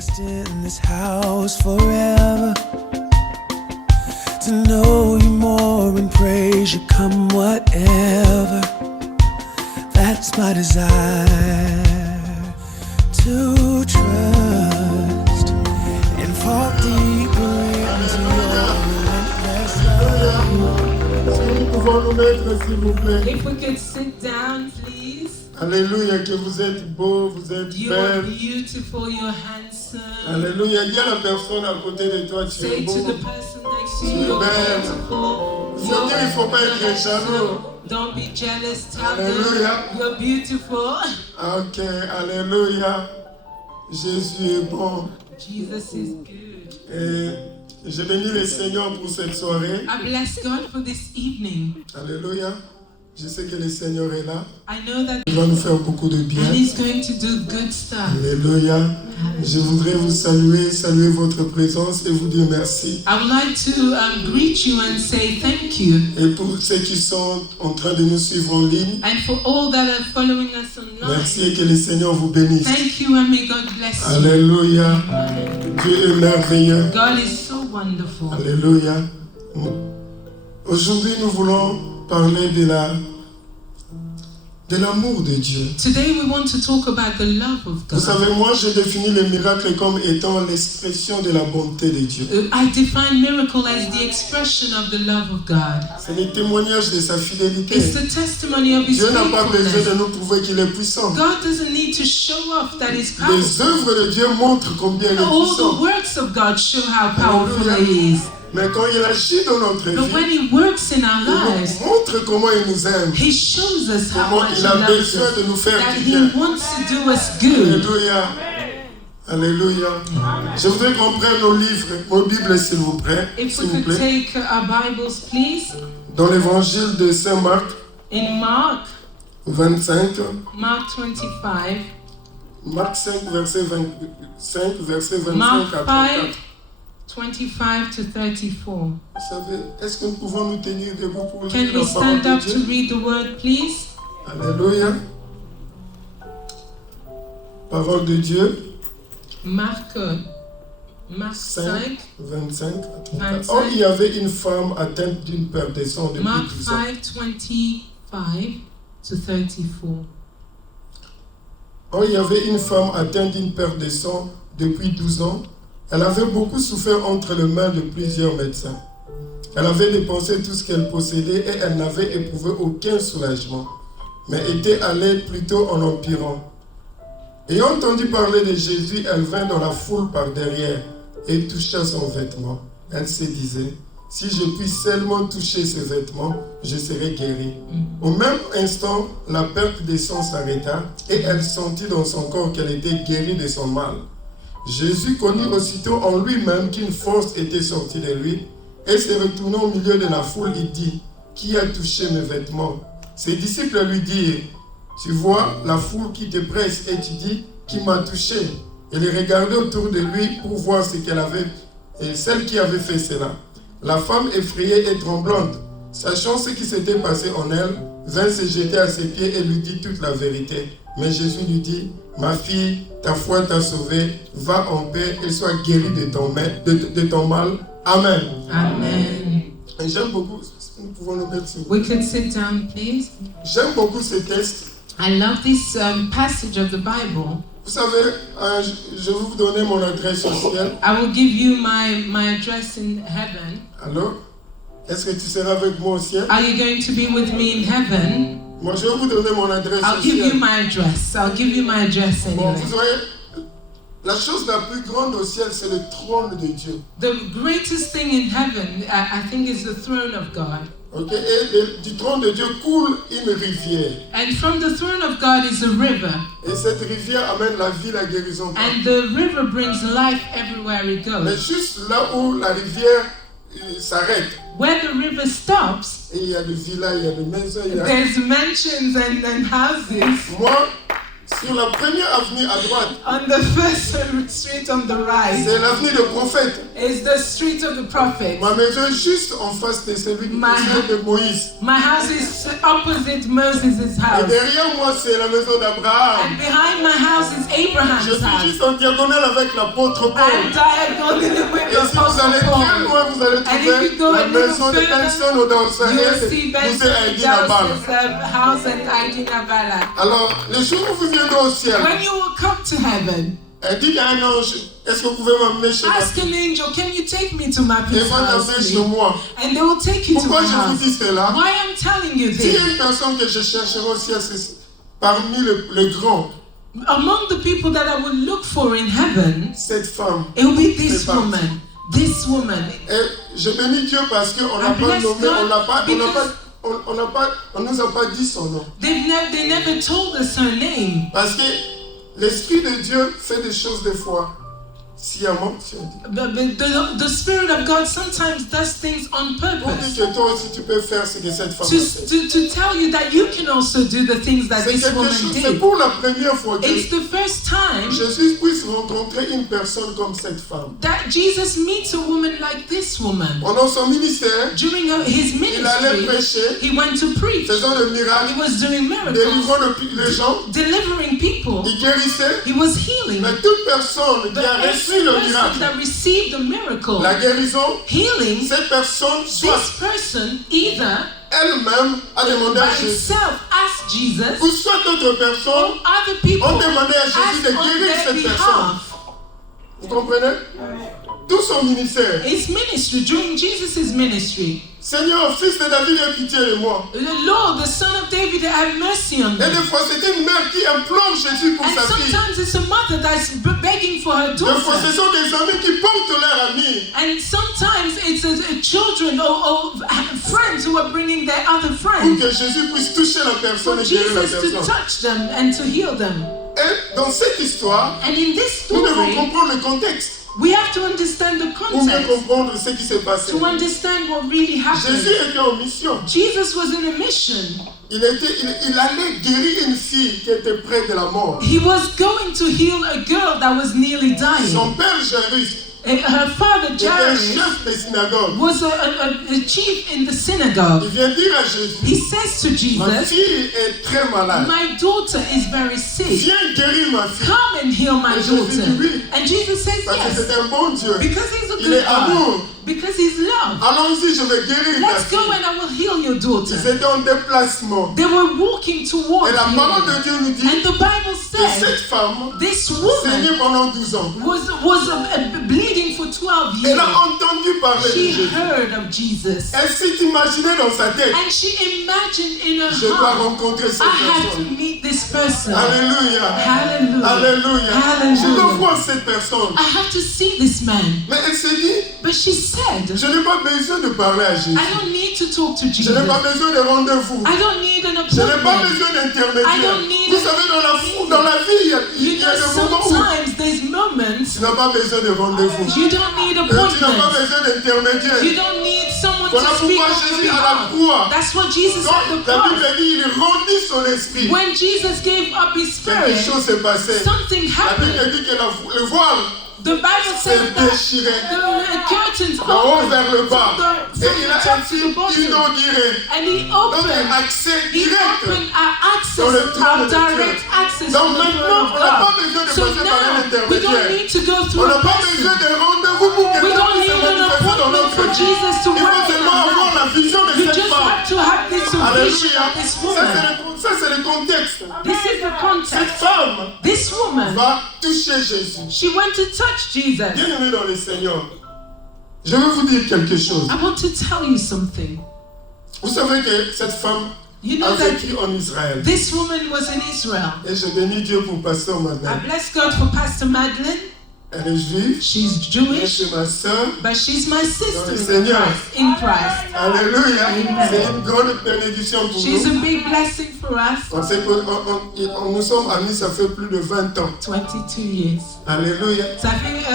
rest in this house forever, to know you more and praise you come whatever. That's my desire, to trust and fall deeper into your relentless love. Si nous pouvons nous mettre, s'il vous plaît. If we could sit down, please. Alléluia, que vous êtes beau, vous êtes You are belle. beautiful, you're handsome. Alléluia, dis à la personne à côté de toi, tu es Say beau. to the person next to Tu you, es you're belle. beautiful. Il faut dire, il ne faut pas être jaloux. Don't be jealous, tell Alléluia. them you're beautiful. Ok, alléluia. Jésus est bon. Jesus is good. Et je bénis le Seigneur pour cette soirée. I bless God for this evening. Alléluia. Je sais que le Seigneur est là. I know that Il va nous faire beaucoup de bien. and He's going to do good stuff. Alléluia. Je voudrais vous saluer votre présence et vous dire merci. I would like to greet you and say thank you. Et pour ceux qui sont en train de nous suivre en ligne, And for all that are following us online, merci et que le Seigneur vous bénisse. thank you and may God bless you. Alléluia. Dieu est merveilleux. God is so wonderful. Alléluia. Aujourd'hui, nous voulons parler de l'amour de Dieu. Today we want to talk about the love of Vous God. savez, moi, je définis le miracle comme étant l'expression de la bonté de Dieu. I define miracle as the expression of the love of God. C'est le témoignage de sa fidélité. It's the testimony of His Dieu n'a pas besoin faithfulness. de nous prouver qu'il est puissant. God doesn't need to show off that He's Les powerful. œuvres de Dieu montrent combien il est All the puissant. works of God show how powerful He is. Mais quand il agit dans notre But vie, when He works in our il lives, nous montre comment il nous aime. He shows us how Comment much il He a loves besoin us. de nous faire That du He bien. wants to do us good. Alléluia. Alléluia. Je voudrais qu'on prenne nos livres, nos Bibles, s'il vous plaît. If S'il we vous could plaît. take our Bibles, please, Dans l'évangile de Saint Marc in Mark 25, 25, Marc 5, verset 25, verset 25 Mark à 5, 34. 25 to 34. Vous savez, est-ce que nous pouvons nous tenir debout pour Can lire we la parole stand de up to Dieu? read the word, please? Alléluia. Parole de Dieu, Marc 5, 5, 25 à 34. 25. Or, il y avait une femme atteinte d'une perte de sang depuis Mark 12 ans. 5, 25 to 34. Or, il y avait une femme atteinte d'une perte de sang depuis 12 ans. Elle avait beaucoup souffert entre les mains de plusieurs médecins. Elle avait dépensé tout ce qu'elle possédait et elle n'avait éprouvé aucun soulagement, mais était allée plutôt en empirant. Ayant entendu parler de Jésus, elle vint dans la foule par derrière et toucha son vêtement. Elle se disait, si je puis seulement toucher ses vêtements, je serai guérie. Au même instant, la perte de sang s'arrêta et elle sentit dans son corps qu'elle était guérie de son mal. Jésus connut aussitôt en lui-même qu'une force était sortie de lui et se retournant au milieu de la foule, il dit, qui a touché mes vêtements? Ses disciples lui dirent, tu vois la foule qui te presse et tu dis, qui m'a touché? Il regardait autour de lui pour voir ce qu'elle avait, et celle qui avait fait cela. La femme effrayée et tremblante, sachant ce qui s'était passé en elle, vint se jeter à ses pieds et lui dit toute la vérité. Mais Jésus lui dit, ma fille, ta foi t'a sauvée, va en paix et sois guérie de ton mal. Amen. Amen. Et j'aime beaucoup, nous pouvons nous mettre sur. We could sit down, please. J'aime beaucoup ce texte. I love this passage of the Bible. Vous savez, je vais vous donner mon adresse au ciel. I will give you my address in heaven. Alors, est-ce que tu seras avec moi au ciel? Are you going to be with me in heaven? Moi, je vais vous donner mon adresse I'll au give you ciel. my address. I'll give you my address Bon, anyway. vous voyez, la chose la plus grande au ciel, c'est le trône de Dieu. The greatest thing in heaven, I think, is the throne of God. Okay? Et du trône de Dieu coule une rivière. And from the throne of God is a river. Et cette rivière amène la vie, la guérison. And the river brings life everywhere it Mais goes. juste là où la rivière s'arrête, Where the river stops, et il y a des villas, il y a des maisons, il y a... there's mansions and houses. Moi, Sur la première avenue à droite, On the first street on the right c'est l'avenue de prophète. is the street of the prophet. Ma maison est juste en face de celui de Moïse. My house is opposite Moses' Et house. derrière moi, c'est la maison d'Abraham. And behind my house is Je Abraham's suis house. juste en diagonale avec l'apôtre Paul. And diagonally with Et the si vous allez apostle très Paul. loin, vous allez And if you trouver go la a little maison de further, Benson au Dansariel You will de see Moussé Benson Aïdi Nabal. Dawson's house and Aïdi Nabala. Alors, le jour où vous viendrez au ciel, When you will come to heaven, dites à un ange, est-ce que vous pouvez m'emmener chez ma ask an angel, can you take me to my Et people's va house? t'amener chez please? moi. And they will take you to Pourquoi my je vous house. dis cela? Why I'm telling you S'il y a this? une personne que je chercherai au ciel, c'est parmi les grands, Among the people that I will look for in heaven, cette femme. it will be this C'est parti. woman. This woman. Et je bénis Dieu parce qu'on n'a I pas bless nommé, God on nous a pas dit son nom. They never told us her name. Parce que l'Esprit de Dieu fait des choses des fois sciemment. Si on dit. But the Spirit of God sometimes does things on Pour dire purpose. que toi aussi tu peux faire ce que cette femme a fait. To tell you that you can also do the things that C'est this quelque woman chose, c'est did. pour la première fois que It's the first time Jésus puisse rencontrer une personne comme cette femme. that Jesus meets a woman like this woman. Pendant son ministère, During his il allait ministry, prêcher, he went to preach. faisant des miracles, He was doing miracles, délivrant les gens, delivering people. il guérissait. He was healing. Mais toute personne qui But a every reçu le person miracle, that received the miracle, la guérison, healing, cette personne, soit this person either elle-même a demandé by à Jésus, himself asked Jesus, ou soit d'autres or personnes other people ont demandé à Jésus asked de on guérir their cette personne. behalf. Vous comprenez? Tout son ministère. His ministry, during Jesus' ministry, Seigneur, fils de David, aie pitié de moi. the Lord, the Son of David, have mercy on Et me. des fois, c'est une mère qui implore Jésus pour And sa fille. sometimes it's a mother that's begging for her Des fois, ce daughter. sont des amis qui portent leur ami. And sometimes it's children or friends who are bringing their other Pour friends que Jésus puisse toucher la personne for et guérir la Jesus to personne. touch them and to heal them. Et dans cette histoire, And in this nous devons story, comprendre le contexte we have to understand the pour mieux context comprendre ce qui s'est passé. to understand what really Jésus happened. était en mission. Jesus was in a mission. Il allait guérir une fille qui était près de la mort. He was going to heal a girl that was nearly dying. Son père Jairus Her father, était un Jairus, chef de synagogue. was a chief in the synagogue. Il vient dire à Jésus, He says to ma Jesus, fille est très malade. my daughter is very sick. Viens guérir ma fille. Come and heal my Et Jésus dit daughter. oui. And Jesus says Parce que yes. c'est un bon Dieu. Because he's a Il good est amour. God. Because he's love. Allons-y, je vais guérir ta Let's go fille. and I will heal your daughter. Ils étaient en déplacement. They were walking towards Et la parole him. de Dieu nous dit And the Bible que says cette femme this woman saignait pendant 12 ans. was bleeding for 12 Elle years. a entendu parler de She Jésus. heard of Jesus. Elle s'est imaginée dans sa tête, And she imagined in her je dois heart, rencontrer cette I have to personne. meet this person. Alléluia. Hallelujah. Alléluia. Hallelujah. Je dois voir cette personne. I have to see this man. Mais elle s'est dit, But she said, je n'ai pas besoin de parler à Jésus. I don't need to talk to Je Jesus. n'ai pas besoin de rendez-vous. I don't need an Je n'ai pas appointment. besoin I d'intermédiaire. don't need Vous savez, dans la vie, il You y a know, des moments où sometimes there's moments tu n'as pas besoin de rendez-vous. you don't need Tu n'as pas appointments. besoin d'intermédiaire. You don't need someone Voilà to speak pourquoi on your Jésus à la behalf. croix, That's what Jesus quand at the la Bible cross. dit, il rendit son esprit. When Jesus gave up his Quelque spirit, chose s'est passé. something La Bible happened. dit que le voile The Bible s'est says that déchiré the curtains de haut opened vers le bas. from Et il a the top ainsi to the bottom. inauguré And he notre opened, accès he direct. opened our access, Dans le trône our de Dieu. direct access to Donc the throne maintenant, of on n'a pas God. besoin de So passer par un now, we don't intermédiaire. need to go On through n'a a pas person. besoin de rendez-vous pour que We Dieu don't puisse need se an manifester dans appointment notre for vie. Jesus to Il work faut in seulement our avoir life. la vision de You cette just femme. have to have this vision Alléluia. of this woman. Ça, c'est le contexte. This is the Cette context. femme This woman, va toucher Jésus. she went to touch Jesus. Bien-aimé dans le Seigneur, je veux vous dire quelque chose. I want to tell you something. Vous savez que cette femme You a know that vécu en Israël. this woman was in Israel. Et je bénis Dieu pour Pasteur I Madeleine. bless God for Pastor Madeleine. Elle est juive, She's elle Jewish, c'est ma soeur. but she's my sister Dans le in Seigneur. Christ. In Christ. Alléluia. Amen. C'est une grande bénédiction pour She's nous. a big blessing for us. On sait que nous sommes amis, ça fait plus de 20 ans. 22 years. Alléluia. So I think,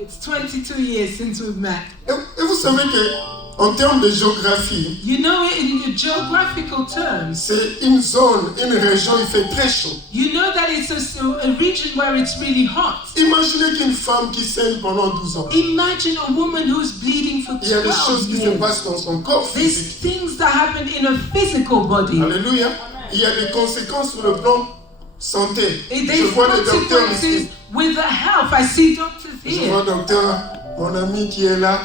it's 22 years since we've met. Et vous savez que En termes de géographie, You know, in the geographical terms, c'est une zone, une région, il fait très chaud. you know that it's a region where it's really hot. Imaginez qu'une femme qui saigne pendant 12 ans. Imagine a woman who's bleeding for Il y a des choses 12 qui se years. passent dans son corps There's physique. things that happen in a physical body. Alléluia. Il y a des conséquences sur le plan santé. And Je there's vois des docteurs consequences ici. with the health. I see doctors Je vois here. docteur, mon ami qui est là,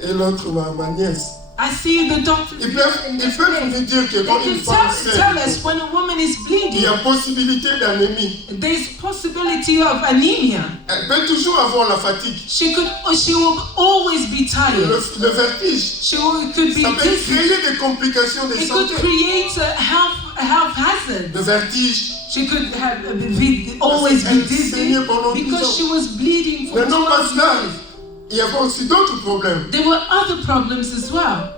et l'autre, ma nièce. I see the doctors. Ils peuvent vous dire que quand They une can femme tell saigne, us when a woman is il y bleeding. a possibilité d'anémie. There's possibility of anemia. Elle peut toujours avoir la fatigue, She will always be tired. le vertige. Could be Ça peut dizzy. créer des complications de It could santé. create a health hazard. Le vertige. She could always be Elle dizzy saignait pendant 12 because ans. she was bleeding for Mais non pas 12 cela. years. Il y avait aussi d'autres problèmes. There were other problems as well.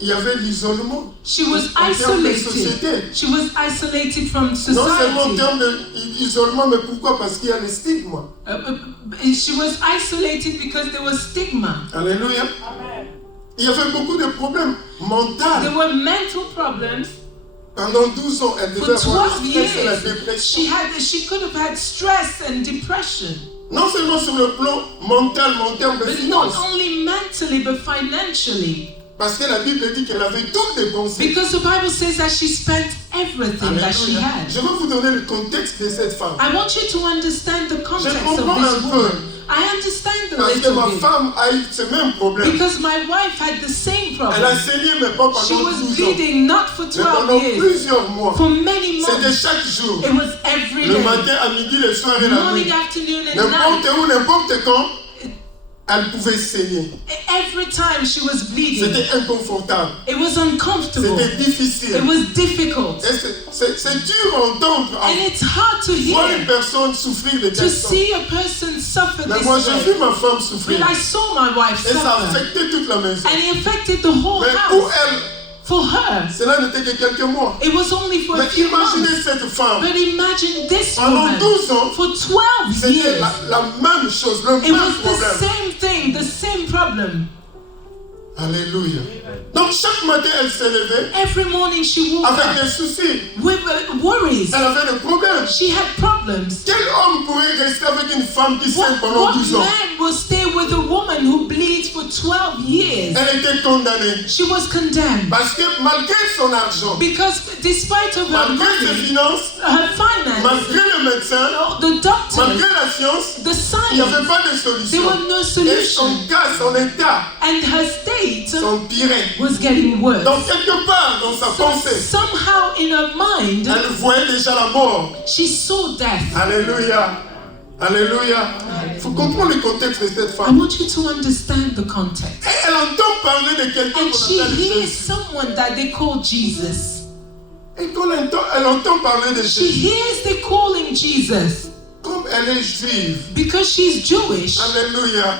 Il y avait l'isolement. She was En termes de isolated. société. She was isolated from Non seulement en society. termes d'isolement, mais pourquoi? Parce qu'il y a les stigmes. She was isolated because there was stigma. Alléluia. Il y avait beaucoup de problèmes There mentaux. were mental problems. Pendant 12 ans, elle For devait avoir 12 le stress et la years, dépression. she could have had stress and depression. Non seulement sur le plan mental, mais en termes de But not finances. only mentally, but financially. Parce que la Bible dit qu'elle avait tout dépensé. Because the Bible says that she spent everything that she Alléluia. had. Je vais vous donner le contexte de cette femme. I want you to understand the context of comprends this un peu. woman. I understand a Parce que little ma bit. femme a eu ce même problème. Because my wife had the same Elle a problem. saigné, mais pas pendant She 12 was ans. bleeding not for Mais 12 pendant years, plusieurs mois. for many C'était months. chaque jour. It was every Le day, matin, à midi, le soir et la morning, nuit. afternoon, and N'importe night. où, n'importe quand, elle pouvait saigner. Every time she was bleeding, C'était inconfortable. it was uncomfortable. C'était difficile. It was difficult. Et c'est dur à entendre, And it's hard to voir une hear, personne souffrir de to telle sorte. see a person suffer Mais this moi, j'ai way. vu ma femme souffrir. But I saw my wife Et ça a suffer. affecté toute la maison. And it affected the whole Mais pour house. elle, For her, cela n'était que quelques mois. it was only for a Mais few months. imaginez cette femme. But imagine this Pendant woman. 12 ans, For 12 c'était years, la même chose, le it même was the problème. same thing, the same problem. Alléluia. Donc chaque matin, elle s'est levée Every morning she woke avec up des soucis. with worries. Elle avait des problèmes. She had problems. Quel homme pourrait rester avec une femme qui saigne pendant What 12 ans? man will stay with a woman who bleeds for 12 years? Elle était condamnée. She was condemned Parce que malgré son argent, because despite of her malgré ses money, finances, her finance, malgré le médecin, the doctors, malgré la science, the il n'y avait science, pas de there solution. was no Et solution. son cas, son état, And her state s'empirait. was getting worse. Donc quelque part dans sa So pensée, somehow in her mind, elle voyait déjà la mort. she saw death. Alléluia. Alléluia. Il faut comprendre le contexte de cette I femme. want you to understand the context. Et elle entend parler de quelqu'un And qu'on she appelle hears Jésus. someone that they call Jesus. Et quand elle entend parler de She Jésus, hears they calling Jesus comme elle est juive, because she's Jewish. alléluia,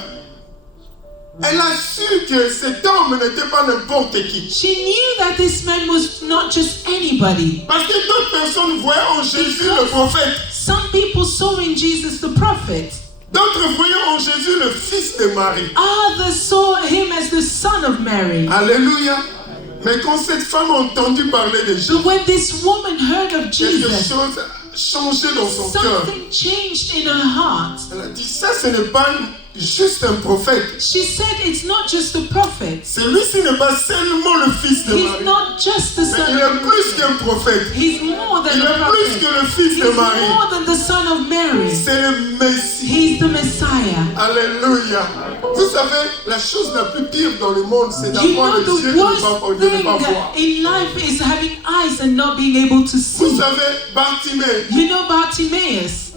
elle a su que cet homme n'était pas n'importe qui. She knew that this man was not just anybody. Parce que d'autres personnes voyaient en Jésus le prophète. Some people saw in Jesus the prophet. D'autres voyaient en Jésus le fils de Marie. Others saw him as the son of Mary. Alléluia. Mais quand cette femme a entendu parler de Jésus, But when this woman heard of quelque Jesus, chose a changé dans son cœur. something changed in her heart. Elle a dit, ça ce n'est pas juste un prophète. She said it's not just a prophet. Celui-ci n'est pas seulement le fils de He's Marie. not just the Mais son il est of plus Mary. qu'un prophète. He's more than Il a est plus prophet. que le fils de He's Marie. more than the son of Mary. C'est le Messie. He's the Messiah. Alléluia. Vous savez, la chose la plus pire dans le monde, c'est You d'avoir know les yeux the et de ne worst pas thing voir. in life is having eyes and not being able to Vous see. savez, Bartimée You know Bartimaeus,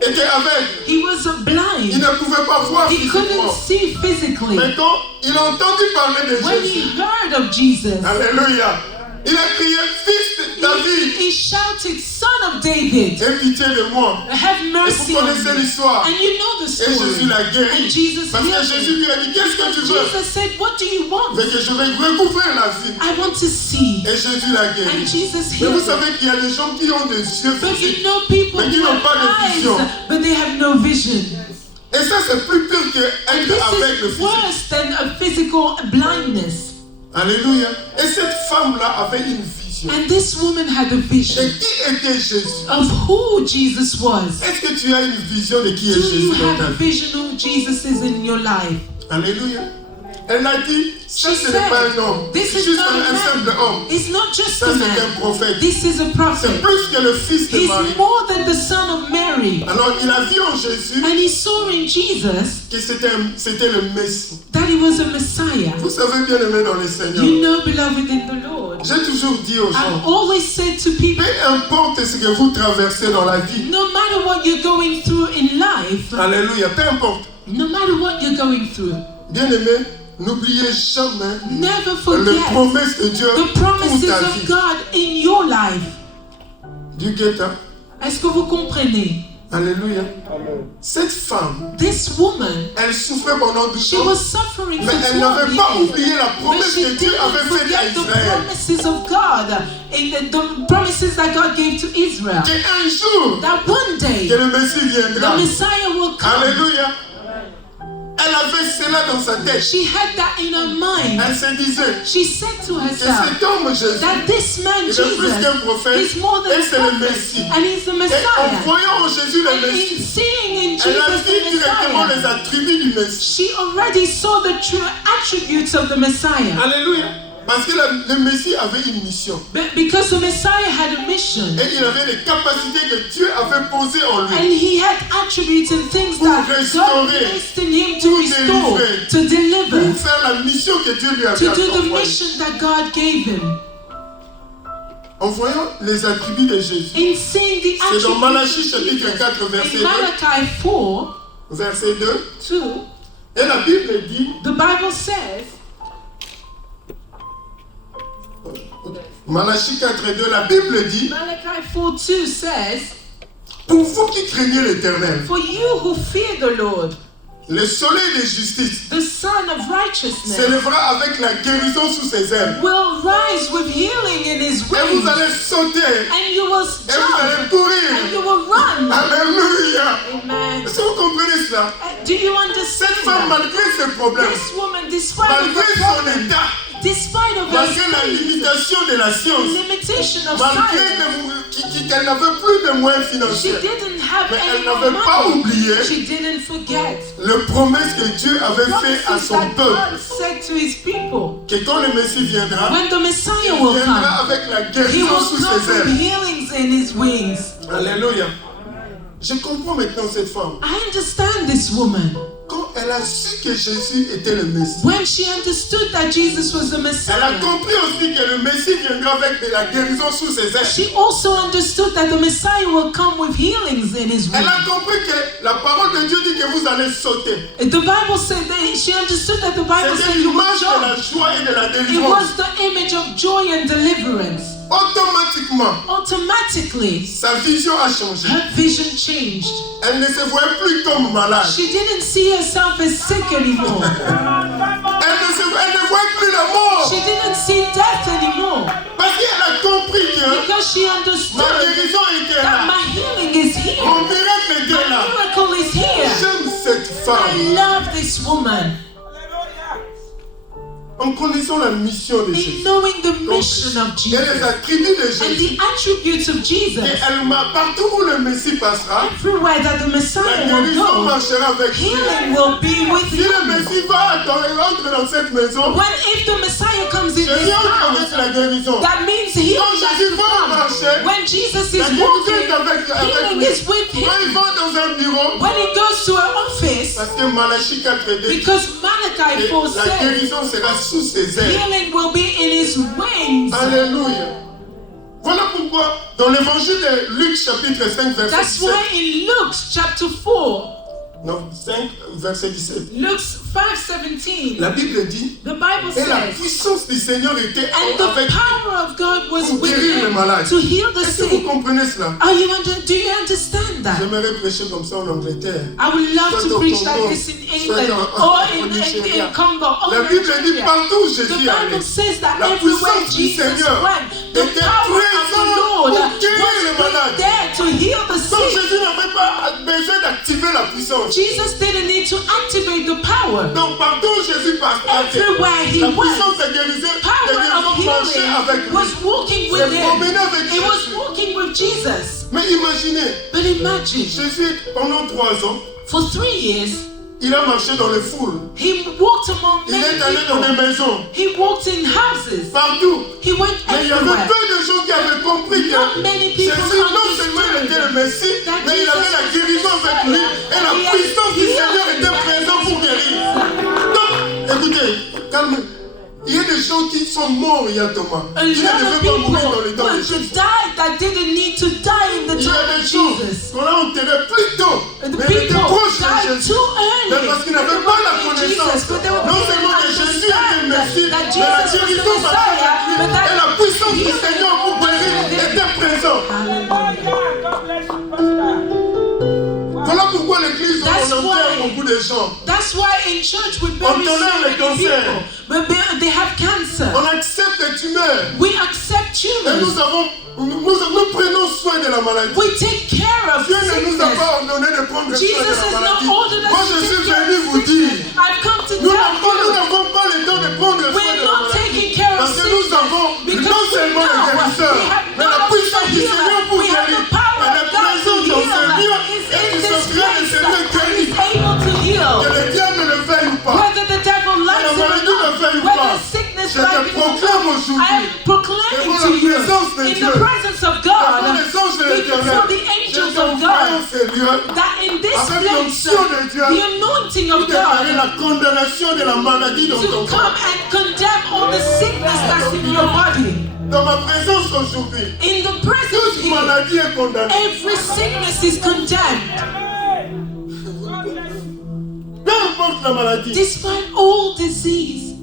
était aveugle. he was Il blind. ne pouvait pas voir He couldn't physiquement. see physically. Mais quand il a entendu parler de When he Jésus, heard of Jesus, alléluia, il a crié, fils de David, he shouted, Son of David, aie pitié de moi. have Et mercy vous on connaissez me. l'histoire. And you know the Et Jésus story. l'a guéri. And Jesus Parce que healed Jésus him. lui a dit, qu'est-ce que tu veux? Jesus said, what do you want? Mais que je vais recouvrir la vie. I want to see. Et Jésus l'a guéri. And Jesus Mais vous healed him. savez qu'il y a des gens qui ont des yeux But physiques. you know people Mais qui who n'ont pas de have vision. eyes, but they have no vision. Et ça, c'est plus pire And qu'être this avec le is physique. worse than a physical blindness. Alléluia. Et cette femme-là avait une vision. And this woman had a vision Et qui était Jésus? of who Jesus was. Est-ce que tu as une vision de qui est Do you Jésus dans have ta a vie? vision of who Jesus is in your life? Alléluia. Elle a dit, ça She ce n'est pas un homme, said, this c'est is juste not a un simple man. homme. It's not just Ça a c'est un man. prophète. This is a C'est prophet. plus que le fils de He's Marie. more than the son of Mary. Alors il a vu en Jésus And he saw in Jesus que c'était le Messie. that he was a Messiah. Vous savez bien aimé dans le Seigneur. You know, beloved in the Lord, J'ai toujours dit aux I've gens, always said to people, peu importe ce que vous traversez dans la vie, no matter what you're going through in life, alléluia, peu importe, no matter what you're going through, bien aimé, n'oubliez jamais never les forget promesses de Dieu the pour promises ta of vie. God in your life. Du guetta, Est-ce que vous comprenez? alléluia. Cette femme, This woman, elle souffrait pendant 12 she ans, was suffering mais for elle n'avait 12 pas years. oublié la But promesse she que Dieu didn't avait faite à forget the Israël. promises of God, the promises that God gave to Israel. Qu'un jour, That one day, que le Messie the viendra. Messiah will come. Alléluia. Elle avait cela dans sa tête. She had that in her mind. Elle se disait She said to que herself cet homme Jésus, that this man il est plus qu'un Jesus prophète, is more than et a c'est le prophet, Messie. and he's the Et en Messiah. voyant en Jésus le And in Messie, seeing in elle a Jesus vu the directement les Messiah, attributs du Messie. she already saw the true attributes of the Messiah. Alléluia. Parce que le Messie avait une mission. But because the Messiah had a mission, Et il avait les capacités que Dieu avait posées en lui. and he had attributes and things Pour that God restaurer, placed in him to pour restore, délivrer, to deliver, Pour faire la mission que Dieu lui avait to do the envoyée. mission that God gave him. En voyant les attributs de Jésus, In seeing the c'est dans Malachie attributes of chapitre Jesus, 4, verset in 2, Malachi 4, verset 2, 2, et la Bible dit, the Bible says, Malachie 4 et 2, la Bible dit, Malachi 4:2 says, pour vous qui craignez l'Éternel, for you who fear the Lord, le soleil de justice the Son of Righteousness s'élèvera avec la guérison sous ses ailes. will rise with healing in his Et vous wings, allez sauter, and you will et vous allez jump, courir. and you will run. Alléluia. Amen. Est-ce que vous comprenez cela? Do you Cette understand femme, that? malgré ses problèmes, This woman, despite of malgré her son problem, état, despite of her malgré la state, limitation de la the science, limitation of malgré science, qu'elle n'avait plus de moyens she financiers, didn't have mais elle any more n'avait pas money. oublié She didn't forget les promesses que Dieu avait fait à promises son that peuple. God said to his people. Que quand le Messie viendra, When the Messiah il will viendra come, avec la he guérison will sous come ses with ailes. healings in his wings. Alléluia. Je comprends maintenant cette femme. I understand this woman. Quand elle a su que Jésus était le Messie, When she understood that Jesus was the elle a Messiah, compris aussi que le Messie viendra avec de la guérison sous ses ailes. she also understood that the Messiah will come with healings in his Elle wings. a compris que la parole de Dieu dit que vous allez sauter. The Bible said that she understood that the Bible C'était said you will l'image de la jump. joie et de la It délivrance. was the image of joy and deliverance. Automatiquement, Automatically, sa vision a changé. her vision changed. Elle ne se voyait plus comme malade. She didn't see herself as sick anymore. Elle ne voyait plus la mort. She didn't see death anymore. Parce qu'elle a compris que Because she ma understood guérison était that là. my healing is here. Mon miracle était My là. miracle is here. J'aime cette I femme. love this woman. En connaissant la mission de In Jésus knowing the mission of et les Jesus attributs de and Jésus, the attributes of et Jesus, elle m'a partout où le Messie passera, everywhere that the la Messiah will guérison go, marchera avec lui. healing will be with Si le him. Messie va entre dans cette maison, When if the Messiah comes in Jésus this entre avec house, la guérison. that means healing Quand has Jésus to va come. marcher, When Jesus la is guérison est walking, avec healing lui. is with Quand il him. va dans un bureau, When he goes to an office, parce que Malachie 4:2, because Malachi 4 la says guérison sera sous ses ailes. healing will be in his wings. Alléluia. Voilà pourquoi dans l'évangile de Luc chapitre 5 verset That's 17. why in Luke chapter 4, Non, 5 verset 17. Luke 5:17, La Bible dit the Bible et la says, puissance du Seigneur était and the avec. power of God was Pour with guérir les him malades. to heal the Est-ce que vous sick. comprenez cela? Do you understand that? J'aimerais prêcher comme ça en Angleterre. I would love Soit to au preach like Congo, this in soit England or in Nigeria. Congo or La Bible dit Nigeria. partout où The Jésus est allé. Bible says that La everywhere puissance du Jesus Seigneur went, the était power of the présente Lord Pour guérir was les malades. there to heal the Donc sick. Jésus n'avait pas besoin d'activer la puissance. Jesus didn't need to activate the power. Donc partout où Jésus passait, Everywhere he la went, puissance de guérison power of marchait avec healing lui. was walking with C'est promené him. avec It was Jésus. walking with Jesus. Mais imaginez, But imagine, Jésus, pendant 3 ans, for 3 years, il a marché dans les foules. he walked among Il many est allé dans des people. maisons, He walked in houses. partout. He went Mais il y avait everywhere. peu de gens qui avaient compris que Not many people Jésus, non seulement il était le Messie, that mais il avait la guérison avec lui. Et la puissance du Seigneur était présente pour guérir. Donc, écoutez, calme. Il y a des gens qui sont morts il y a Thomas. A Qui ne lot of devaient pas mourir dans le temps de people Jésus. died that didn't need to die in the Il y a time of des gens Jesus. qu'on a enterrés plus tôt, The mais ils étaient people proches de died Jésus. too Mais early. parce qu'ils n'avaient pas la connaissance. Non seulement que Jésus était le Messie, mais la guérison marchait avec lui. Et la puissance du Seigneur pour guérir était présente. Voilà pourquoi l'église, on enterre beaucoup de gens. That's why in church we bury On so tolère le many cancer. people. But they have cancer. On accepte les tumeurs. We accept Et tumors. nous prenons soin de la maladie. We take care of Dieu ne nous a sickness. pas ordonné de prendre soin Jesus de la is not maladie. ordered Moi, us je to suis take care venu of vous dire, sickness. I've come to nous tell you. n'avons pas le temps de prendre soin de We're la not maladie. taking care of Parce que nous avons because non seulement le guérisseur, mais la puissance du Seigneur pour we have guérir. the power Elle est of God to présente dans ce lieu. heal. Et Is in tu this souffres, le place Seigneur and guérit. is able to Que heal. le diable le veuille ou pas. Whether the devil Que likes la it maladie le or veuille ou not, pas. whether sickness Je te likes it or proclame not, I aujourd'hui, am proclaiming devant to la you présence de in Dieu, the presence of devant God, les anges de l'Éternel, before the je angels of t'envoie en God, ces lieux that in this avec place, l'onction de Dieu, the anointing pour of déclarer God la condamnation de la maladie dans to ton corps. come and condemn all the sickness that's in your body. Dans ma présence aujourd'hui, In the presence toute here, maladie est condamnée. every sickness is condemned. Peu importe la maladie. Despite all disease.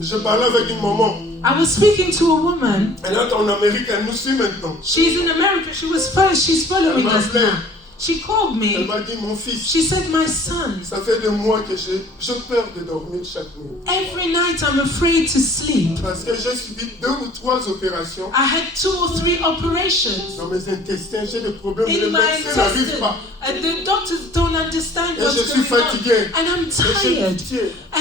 Je parlais avec une maman. I was speaking to a woman. Elle est en Amérique, elle nous suit maintenant. She's in America. She's following us now. She called Elle me. m'a dit, mon fils, She said, my son, ça fait des mois que j'ai peur de dormir chaque nuit. every night I'm afraid to sleep. Parce que j'ai subi 2 ou 3 opérations. I had 2 or 3 operations Dans mes intestins, j'ai des problèmes. in Les my médecins n'arrivent intestine. pas. And the doctors don't understand Et je what's suis going on. fatigué. And I'm Et j'ai tired. pitié. And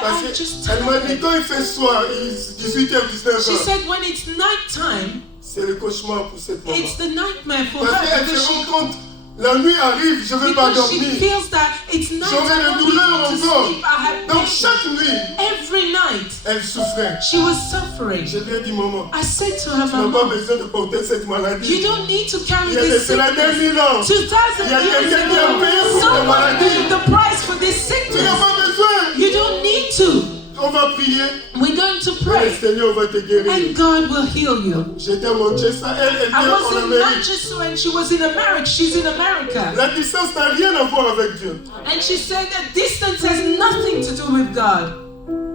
Parce I'm just qu'elle m'a dit, tired. quand il fait soir, 18h, She 19h, said when it's night time, c'est le cauchemar pour cette maman. it's the nightmare for Parce her qu'elle because se rend compte, la nuit arrive, je ne vais pas she dormir. feels that it's night J'aurai time, des I won't be douleurs able to encore. sleep. I have Donc pain. chaque nuit, Every night elle souffrait. she was suffering. Je lui ai dit, maman, I said to her, tu n'as pas Mama, besoin de porter cette you maladie. don't need to Il carry y a this cela sickness. 2000 ans. 2000 Il y a years quelqu'un qui a ago, payé pour ta someone maladie. paid the price for this Tu n'as sickness. pas besoin. You don't need to. On va prier. We're going to Et le pray, Seigneur va te guérir. and God will heal you. J'étais à Manchester, elle était I was en in Amérique. Manchester and she was in America. She's in America. La distance n'a rien à voir avec Dieu. And she said that distance has nothing to do with God.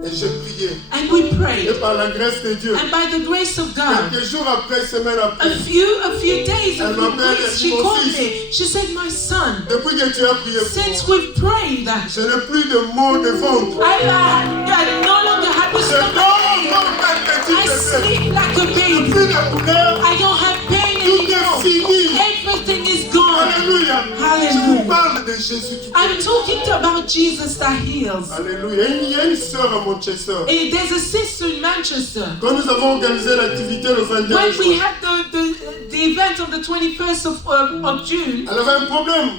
Et j'ai prié. And we Et prayed. par la grâce de Dieu, And by the grace of God, quelques jours après, semaine après, a few days, a Elle few m'appelle, weeks, elle she dit, mon called fils. me. She said, my son, depuis que tu as prié pour since moi, we've prayed, je n'ai plus de maux de ventre. I no longer have the Je stomach dors pain. comme un petit I bébé. sleep like a baby. Plus de douleur, I don't have pain tout est anymore. fini. Everything is gone. Alléluia. Hallelujah. Je vous parle de Jésus qui I'm guérit. talking about Jesus that heals. Alléluia. Il y a une sœur à Manchester. Eh, there's a sister in Manchester. Quand nous avons organisé l'activité le 21 When we juin, had the event of the 21st of June, elle avait un problème,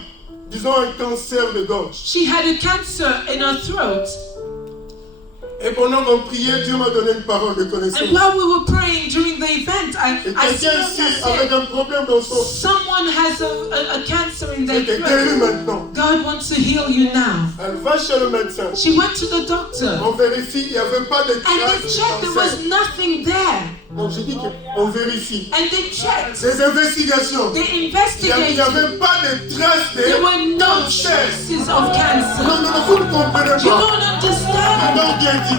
disons un cancer de gorge. she had a cancer in her throat. Et pendant qu'on priait, Dieu m'a donné une parole de connaissance. And while we were praying during the event, Et I quelqu'un spoke ici and avec said, un problème dans son someone has a cancer in elle their est guérie throat. maintenant. God wants to heal you now. Elle va chez le médecin. She went to the doctor On vérifie, il n'y avait pas de and traces they de checked, there cancer. was nothing there. Donc je dis qu'on vérifie. And they checked, Des investigations. they Il n'y investigated. avait pas de traces de There were no cancer. traces of cancer. Non, non, non, vous ne comprenez You pas. don't understand. Donc Dieu dit.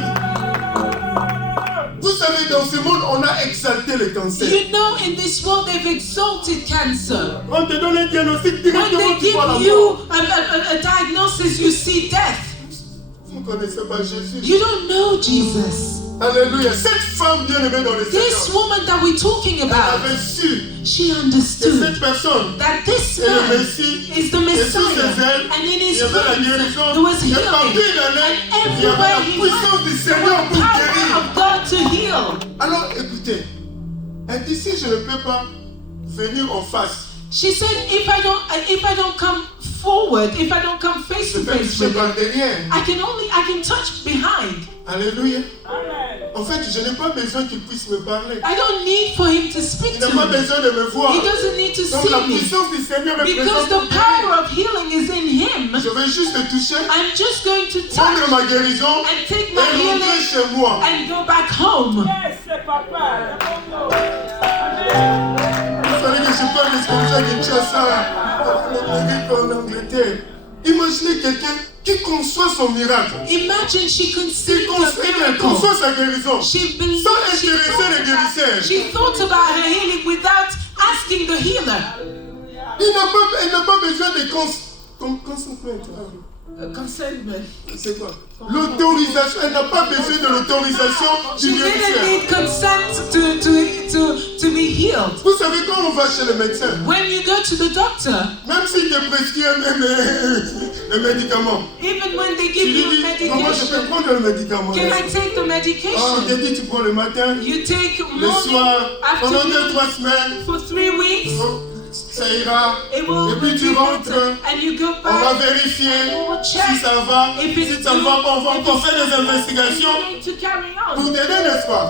Vous savez, dans ce monde, on a exalté le cancer. You know, in this world, they've exalted cancer. On te donne un diagnostic When directement, they tu vois la give mort. you a diagnosis, you see death. Vous ne connaissez pas Jésus. You don't know Jesus. Alléluia. Cette femme bien-aimée dans le This Seigneur, woman that we're talking elle about, avait su she que understood cette personne that this est le man Messie, is the et sous ses Messiah, ailes, and in il his y avait la wings guérison, there was et partout healing, il allait, and il y avait everywhere la he puissance went, du there Seigneur was pour power guérir. of God to heal. Alors écoutez, elle dit si je ne peux pas venir en face, She said, if I don't come forward, if I don't come face je to peux face toucher with par him, derrière. I can touch behind. Alléluia. En fait, je n'ai pas besoin qu'il puisse me parler. I don't need for him to Il speak n'a to pas me. besoin de me voir. He doesn't need to Donc la see me. puissance du Seigneur est Because présente the pour guérir. power of healing is in him. Je vais juste te toucher, I'm just going to prendre touch ma guérison and take et my rentrer healing chez moi. and go back home. Il fallait que je parle comme ça, Kinshasa, en Amérique, en Angleterre. Imaginez quelqu'un qui conçoit son miracle. Imagine she conceived a Elle miracle. conçoit sa guérison. She believed, Sans she intéresser les guérisseurs. she thought about her healing without asking the healer. Elle n'a pas besoin de consentement. Consentment. C'est quoi? L'autorisation. Elle n'a pas besoin de l'autorisation She du didn't guérisseur. need consent to be healed. Vous savez quand on va chez le médecin, When you go to the doctor, même s'il te prescrit le médicament, even when they tu give lui you dis comment je peux medication, prendre le médicament. can I take the On te medication? dit tu prends le matin, You take le soir, morning, pendant afternoon, 2-3 semaines, for 3 weeks. ça ira. It will Et puis tu be rentres, better, and you go on va back. vérifier We'll check. si ça va. If it's Si ça ne va pas, on va encore faire des investigations You're going to carry pour on. t'aider, n'est-ce pas?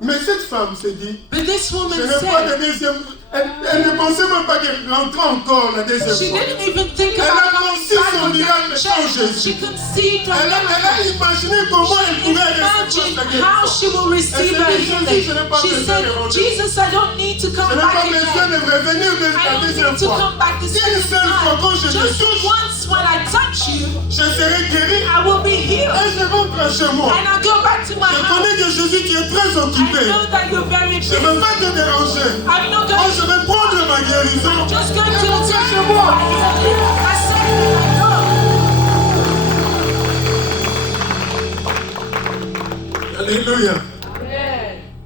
Mais cette femme s'est dit, But this woman je n'ai pas said, de deuxième. Elle ne pensait même pas qu'elle rentrait encore la deuxième she fois. didn't even think Elle a about coming conçu back son with miracle the sans church. Jésus. She conceived her Elle a miracle. imaginé comment elle pourrait recevoir Imagine sa how guérison. she will receive her healing. She said, Jesus, I don't need to Je come n'ai pas back besoin again. de revenir I la don't deuxième need to fois. come back the Une second seule fois, quand je time. te Just touche, once when I touch you, je serai guéri I will be healed. et je rentre chez moi. And I go back to my Je house. connais que Jésus qui est très I occupé. know that you're very Je busy. ne vais pas te déranger. I'm not Moi, going je vais prendre ma guérison. just going to rentrer take chez moi. I said, I know. Alléluia.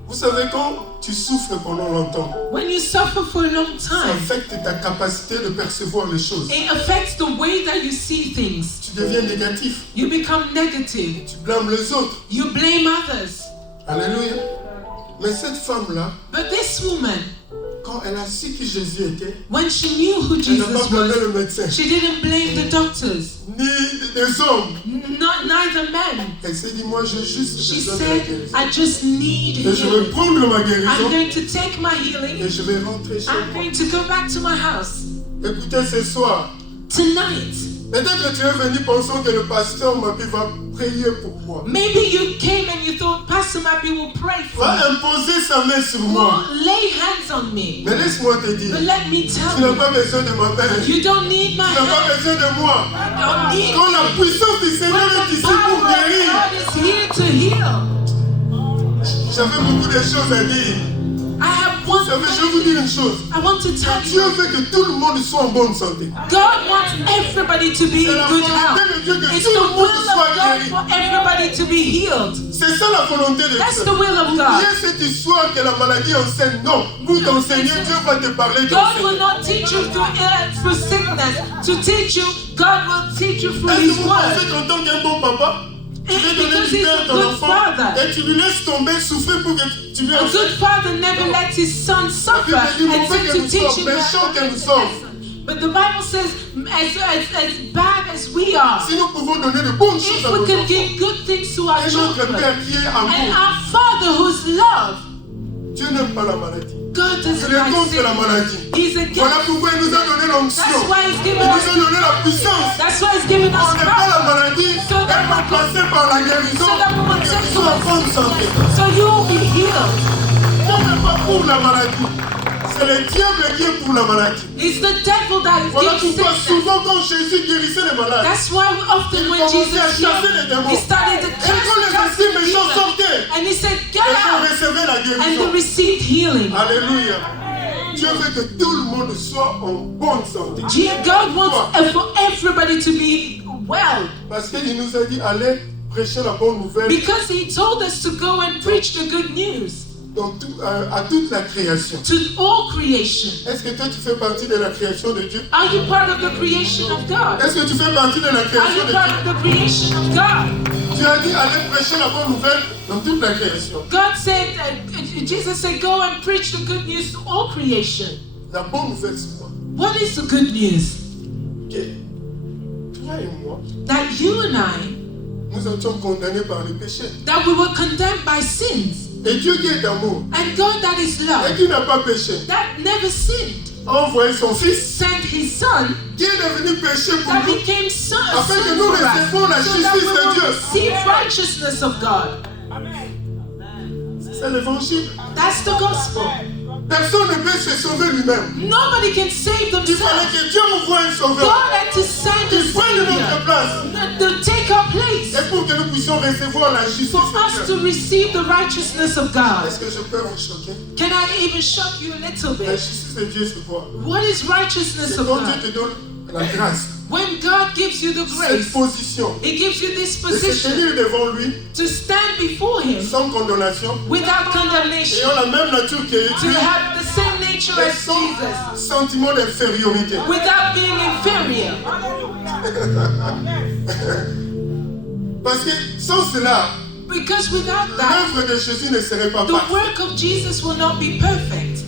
Vous savez, quand tu souffres pendant longtemps, When you suffer for a long ça time, affecte ta capacité de percevoir les choses. it affects the way that you see things. Tu deviens négatif. You become negative. Tu blâmes les autres. You blame others. Alléluia. Mais cette femme-là, But this woman, quand elle a su qui Jésus était, when she knew who elle n'a pas Jesus blâmé was, le médecin, she didn't blame the doctors, ni des hommes. neither men. Elle s'est dit, moi j'ai juste She besoin de la said, guérison. I just need Et je vais healing. prendre ma I'm guérison going to take my et healing. je vais rentrer chez I'm moi. going to go back to my house. Écoutez, ce soir, Tonight, peut-être que tu es venu pensant que le pasteur Mabi va prier pour moi. maybe you came and you thought Pastor Mabi will pray for Va me. imposer sa main sur moi. Will lay hands on me. Mais laisse-moi te dire, But let me tu tell n'as you, pas besoin de ma main. Tu you don't need my n'as pas hand. besoin de moi. You don't need Quand la puissance du Seigneur est the ici pour power of guérir, God is here to heal. j'avais beaucoup de choses à dire. I have one Vous savez, je vais vous dire une chose. I want to tell Dieu you, veut que tout le monde soit en bonne santé. God wants everybody to be C'est in la good volonté health. de Dieu que It's tout the le will monde of soit God guéri. for everybody to be healed. C'est ça la volonté de That's Dieu. the will of God. Oubliez cette histoire que la maladie enseigne. Non, pour t'enseigner, Dieu va te parler God d'enseigner. will not teach you through sickness. To teach you, God will teach you through Est-ce His que vous pensez word. qu'en tant qu'un bon papa, tu veux donner Because du he's pain à a ton good enfant father. et tu lui laisses tomber, souffrir pour que tu lui A enseignes? good father never lets his son suffer La Bible dit, and mauvais said que to nous teach sommes, him méchants que nous a sommes. lesson. But the Bible says, as bad as we are, Si nous pouvons donner de bonnes choses if à we nos can enfants, give good things to our et notre children, Père qui est and amour, our Father who's love, Dieu n'aime pas la maladie. God Il doesn't est like contre la sin. maladie. He's against. Voilà pourquoi il nous a donné l'onction. That's why He's Il given nous us. a donné la puissance. That's why He's given us On n'est pas la power, maladie, elle va passer par la guérison. so that we will Que take tu sois en bonne santé. so you will be healed. Dieu n'est pas pour la maladie. C'est le diable qui est pour la maladie. It's the devil that Voilà gives pourquoi sickness. souvent quand Jésus guérissait les malades, That's why often il when commençait à Jesus chasser les healed, démons. He started to Et quand les cast esprits méchants demons. sortaient, And He said, get les gens out. recevaient la And they guérison. received healing. Alléluia. Dieu veut que tout le monde soit en bonne santé. God wants for everybody to be well. Parce qu'il nous a dit, allez prêcher la bonne nouvelle Because he told us to go and preach the good news à toute la création. to all creation. Est-ce que toi tu fais partie de la création de Dieu? Are you part of the creation of God? Est-ce que tu fais partie de la Are création you de part Dieu? of the creation of God? Tu as dit allez prêcher la bonne nouvelle dans toute la création. God said, Jesus said, go and preach the good news to all creation. La bonne nouvelle c'est quoi? What is the good news? Que toi et moi, That you and I, nous étions condamnés par le péché. that we were condemned by sins. Et Dieu qui est d'amour And God that is et love, qui n'a pas péché that never sinned, a envoyé son Fils sent his son qui est devenu péché pour that nous became son afin que son nous for us, recevions la so that justice we de will Dieu. receive righteousness of God. C'est l'évangile. That's the gospel. Personne ne peut se sauver lui-même. Nobody can save Il fallait themselves. que Dieu envoie un sauveur. God had to send a Il prenne notre Savior place. to take our place Et pour que nous puissions recevoir la justice for de us Dieu. to receive the righteousness of God. Est-ce que je peux vous choquer? Can I even shock you a little La bit? justice de Dieu, c'est quoi? What is righteousness C'est of quand God? Dieu te donne la grâce, When God gives you the cette grace, position, He gives you this de se position tenir devant lui to stand before Him sans condamnation, without condemnation, ayant la même nature que to lui, have the same nature et as sans Jesus, sentiment d'infériorité. without being inferior. Parce que sans cela, Because without that, l'œuvre de Jésus ne serait pas the parfaite. work of Jesus will not be perfect.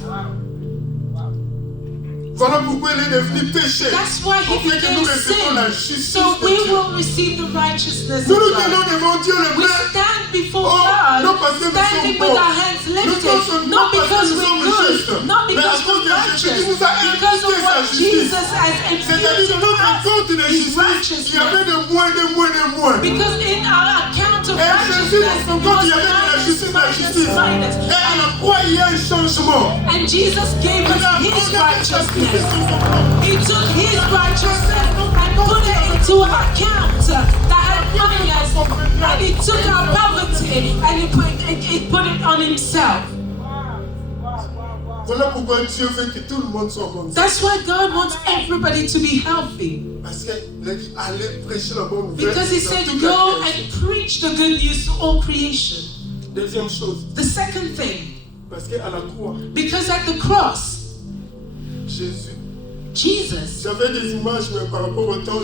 Voilà pourquoi il est devenu péché. That's why He Afin que nous became recevions la sin, justice so de we Dieu. will receive the righteousness Nous of nous God. tenons devant Dieu le We Père. stand before Oh, non parce que God, nous standing sommes with bons. our hands lifted, Nous not parce que because nous we're sommes good, justes, not mais à because cause we're de Jésus qui righteous, nous a because of imputé sa what justice. Jesus has C'est-à-dire imputed dans notre compte to de us, His justice, il y avait righteousness. de moins. Because in our account of Et Jésus, righteousness, dans son it compte, was il y avait de la justice, minus. Et à la croix, il y a un changement. And Jesus gave Il a us His enlevé sa justice righteousness. sur son compte. He took His righteousness and put it into our account that had finance, and He took our poverty and He put it on Himself. Voilà pourquoi Dieu veut que tout le monde soit comme ça. That's why God wants everybody to be healthy. Parce qu'il a dit, allez prêcher la bonne nouvelle. Because He dans said, toute la go création. and preach the good news to all creation. Deuxième chose, The second thing, parce qu'à la croix, because at the cross, Jésus, Jesus, j'avais des images mais par rapport au temps,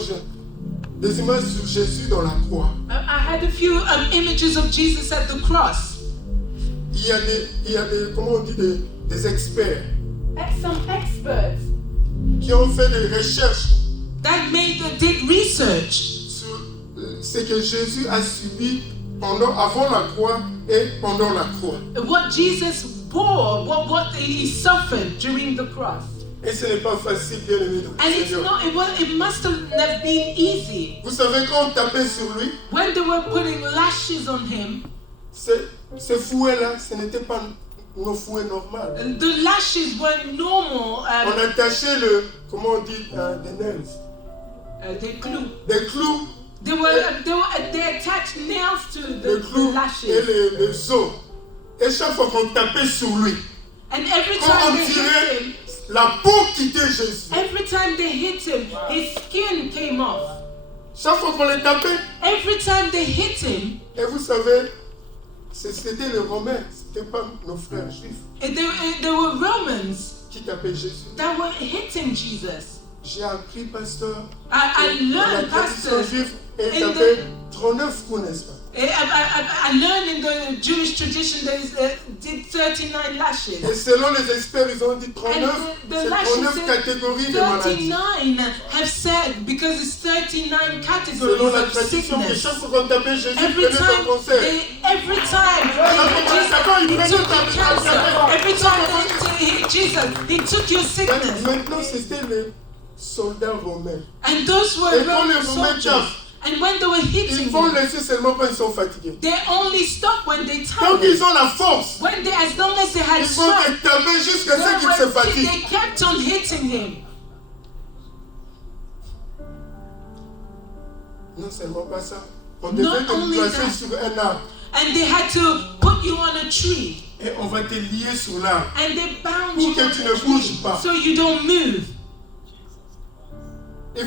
des images sur Jésus dans la croix. I had a few images of Jesus at the cross. Il y a des comment on dit, des experts Some experts qui ont fait des recherches that did research sur ce que Jésus a subi avant la croix et pendant la croix. what Jesus bore, what He suffered during the cross. Et ce n'est pas facile, bien aimé dans And le it's Seigneur. not, it must have never been easy. Vous savez, quand on tapait sur lui, When they were putting lashes on Him, ces fouets-là, ce n'était pas nos fouets normaux. the lashes were normal, On attachait comment on dit, des nails, they glue. des clous, They attached nails to les the clous et lashes. les os. Et chaque fois qu'on tapait sur lui, And every quand time on they hit tirait, him, la peau quittait Jésus. every time they hit him, his skin came off. Chaque fois qu'on les tapait, Every time they hit him, et vous savez, c'était les Romains, c'était pas nos frères juifs there were Romans qui tapaient Jésus. that were hitting Jesus. J'ai appris, pasteur, I dans la learned, tradition pastors, juive, et in tapaient 39 coups, n'est-ce pas? I learned in the Jewish tradition they did 39 lashes. Et selon les experts, ils ont dit 39, And the c'est lashes 39 said catégories de maladies. 39 have said, because it's 39 categories Selon la of tradition, que sickness. chaque fois qu'on tapait Jésus, il Every prenait ton time cancer. every time he took your cancer. Every time they hit Jesus, He took your sickness. Maintenant, c'était les soldats romains. And those were Et quand les Roman Romains soldiers. tapent, And when they were ils hitting vont him, laisser seulement quand ils sont fatigués. they only stopped when they Tant tired. qu'ils ont la force, As long as they had ils vont strength, te taper jusqu'à ce qu'ils se fatiguent. they kept on hitting him. Non seulement pas ça, on Not devait te only placer that. sur un arbre And they had to put you on a tree. et on va te lier sur l'arbre. And they bound Pour you que on tu a ne bouges tree pas. so you don't move. Ils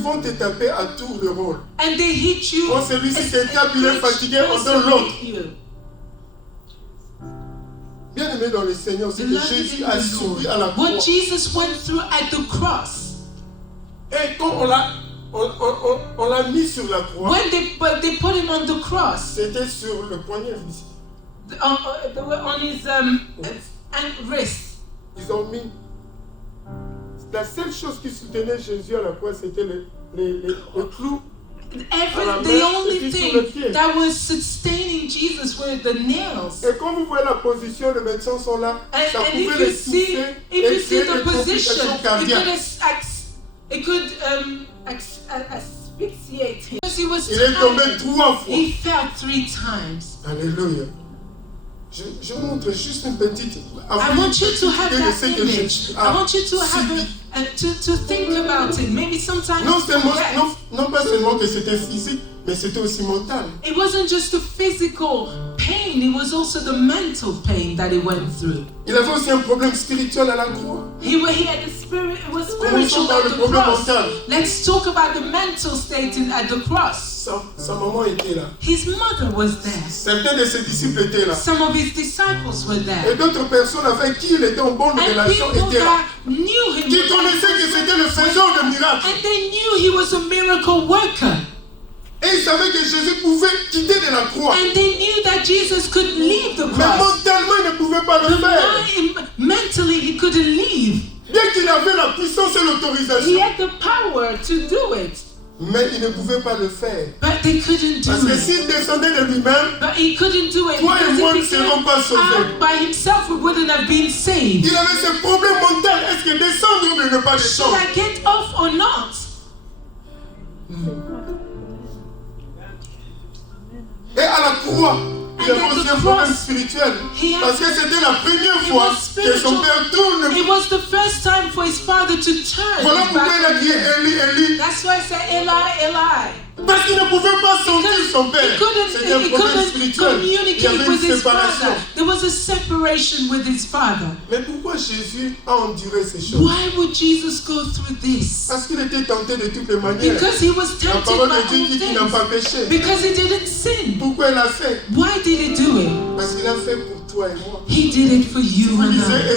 vont te taper à tour de rôle. And they hit you. Quand celui-ci te tape, il est fatigué, on donne l'autre. Bien aimé dans le Seigneur, c'est que Jésus a subi à la croix. What Jesus went through at the cross. Et quand on l'a mis sur la croix, When they put him on the cross, c'était sur le poignet ici. on his and wrist. Ils ont mis. La seule chose qui soutenait Jésus à la croix, c'était le clou. The only thing that was sustaining Jesus were the nails. Et quand vous voyez la position, les médecins sont là, ça And pouvait les souffler et if you see créer the des position, complications cardiaques. it could asphyxiate him. Because he was Il est tombé tired. 3 fois. He fell 3 times. Alléluia. Je montre juste une petite. I want you to have idée de that ce que image. Jésus I a want you to have subi. to think about it. Maybe sometimes Non forget. pas seulement que c'était physique, mais c'était aussi mental. It wasn't just the physical pain, it was also the mental pain that he went through. Il avait aussi un problème spirituel à la croix. He had the spirit, it was Commençons spiritual par at le the problème cross. mental. Let's talk about the mental state at the cross. Sa maman était là. His mother was there. Certains de ses disciples étaient là. Some of his disciples were Et there. d'autres personnes avec qui il était en bonne And relation people étaient là. that knew him. Qui connaissaient que c'était le faiseur de miracles. And they knew he was a miracle worker. Et ils savaient que Jésus pouvait quitter de la croix. And they knew that Jesus could leave the Mais cross. mentalement, il ne pouvait pas le faire. Mentally, he couldn't leave. Bien qu'il avait la puissance et He l'autorisation. had the power to do it. Mais il ne pouvait pas le faire. But they couldn't Parce do que it. s'il descendait de lui-même, But he couldn't do it toi et because moi ne if he serons pas came sauvés. out by himself, we wouldn't have been saved. Il avait ce problème mental. Est-ce que descendre ou ne pas Should descendre? I get off or not? Et à la croix, il avait And at aussi the un problème cross, spirituel. he had- Parce que c'était la première It fois was que son spiritual. père tourne. It was the first time for his father to turn Voilà his pourquoi il a back on crié him. Eli, Eli. That's why I said, Eli, Eli. Parce qu'il ne pouvait pas sentir son père. C'était un He problème couldn't spirituel. Il y communicate avait une with his séparation. father. There was a separation with his father. Mais pourquoi Jésus a enduré ces choses? Why would Jesus go through this? Parce qu'il était tenté de toutes les manières. Because he was La tempted parole by de Dieu all dit qu'il n'a things. pas péché. Because he didn't sin. Pourquoi il a fait? Why did he do it? Parce qu'il a fait pour toi et moi. He did it for you Vous and lisez I.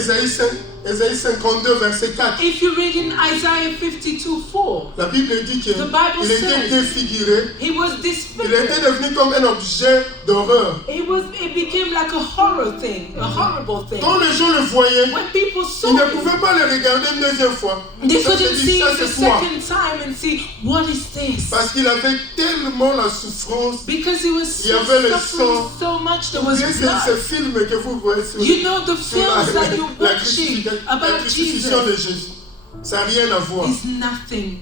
Ésaïe 52, verset 4. If you read in Isaiah 52:4, La Bible dit qu'il The Bible était says- défiguré. he was Il disfigured. était devenu comme un objet d'horreur. It became like a horror thing, a horrible thing. Quand les gens le voyaient, When people saw ils ne it, pouvaient pas le regarder une deuxième fois. they Ça se couldn't dit, see ça it the c'est quoi? second time and see, what is this? Parce qu'il avait tellement la souffrance. Because he was Il y avait le suffering sang. so much, there was C'est ce blood. film que vous voyez sur, You know the sur la, films that you're la watching la about crucifixion Jesus. de Jésus. Ça n'a rien à voir. Is nothing.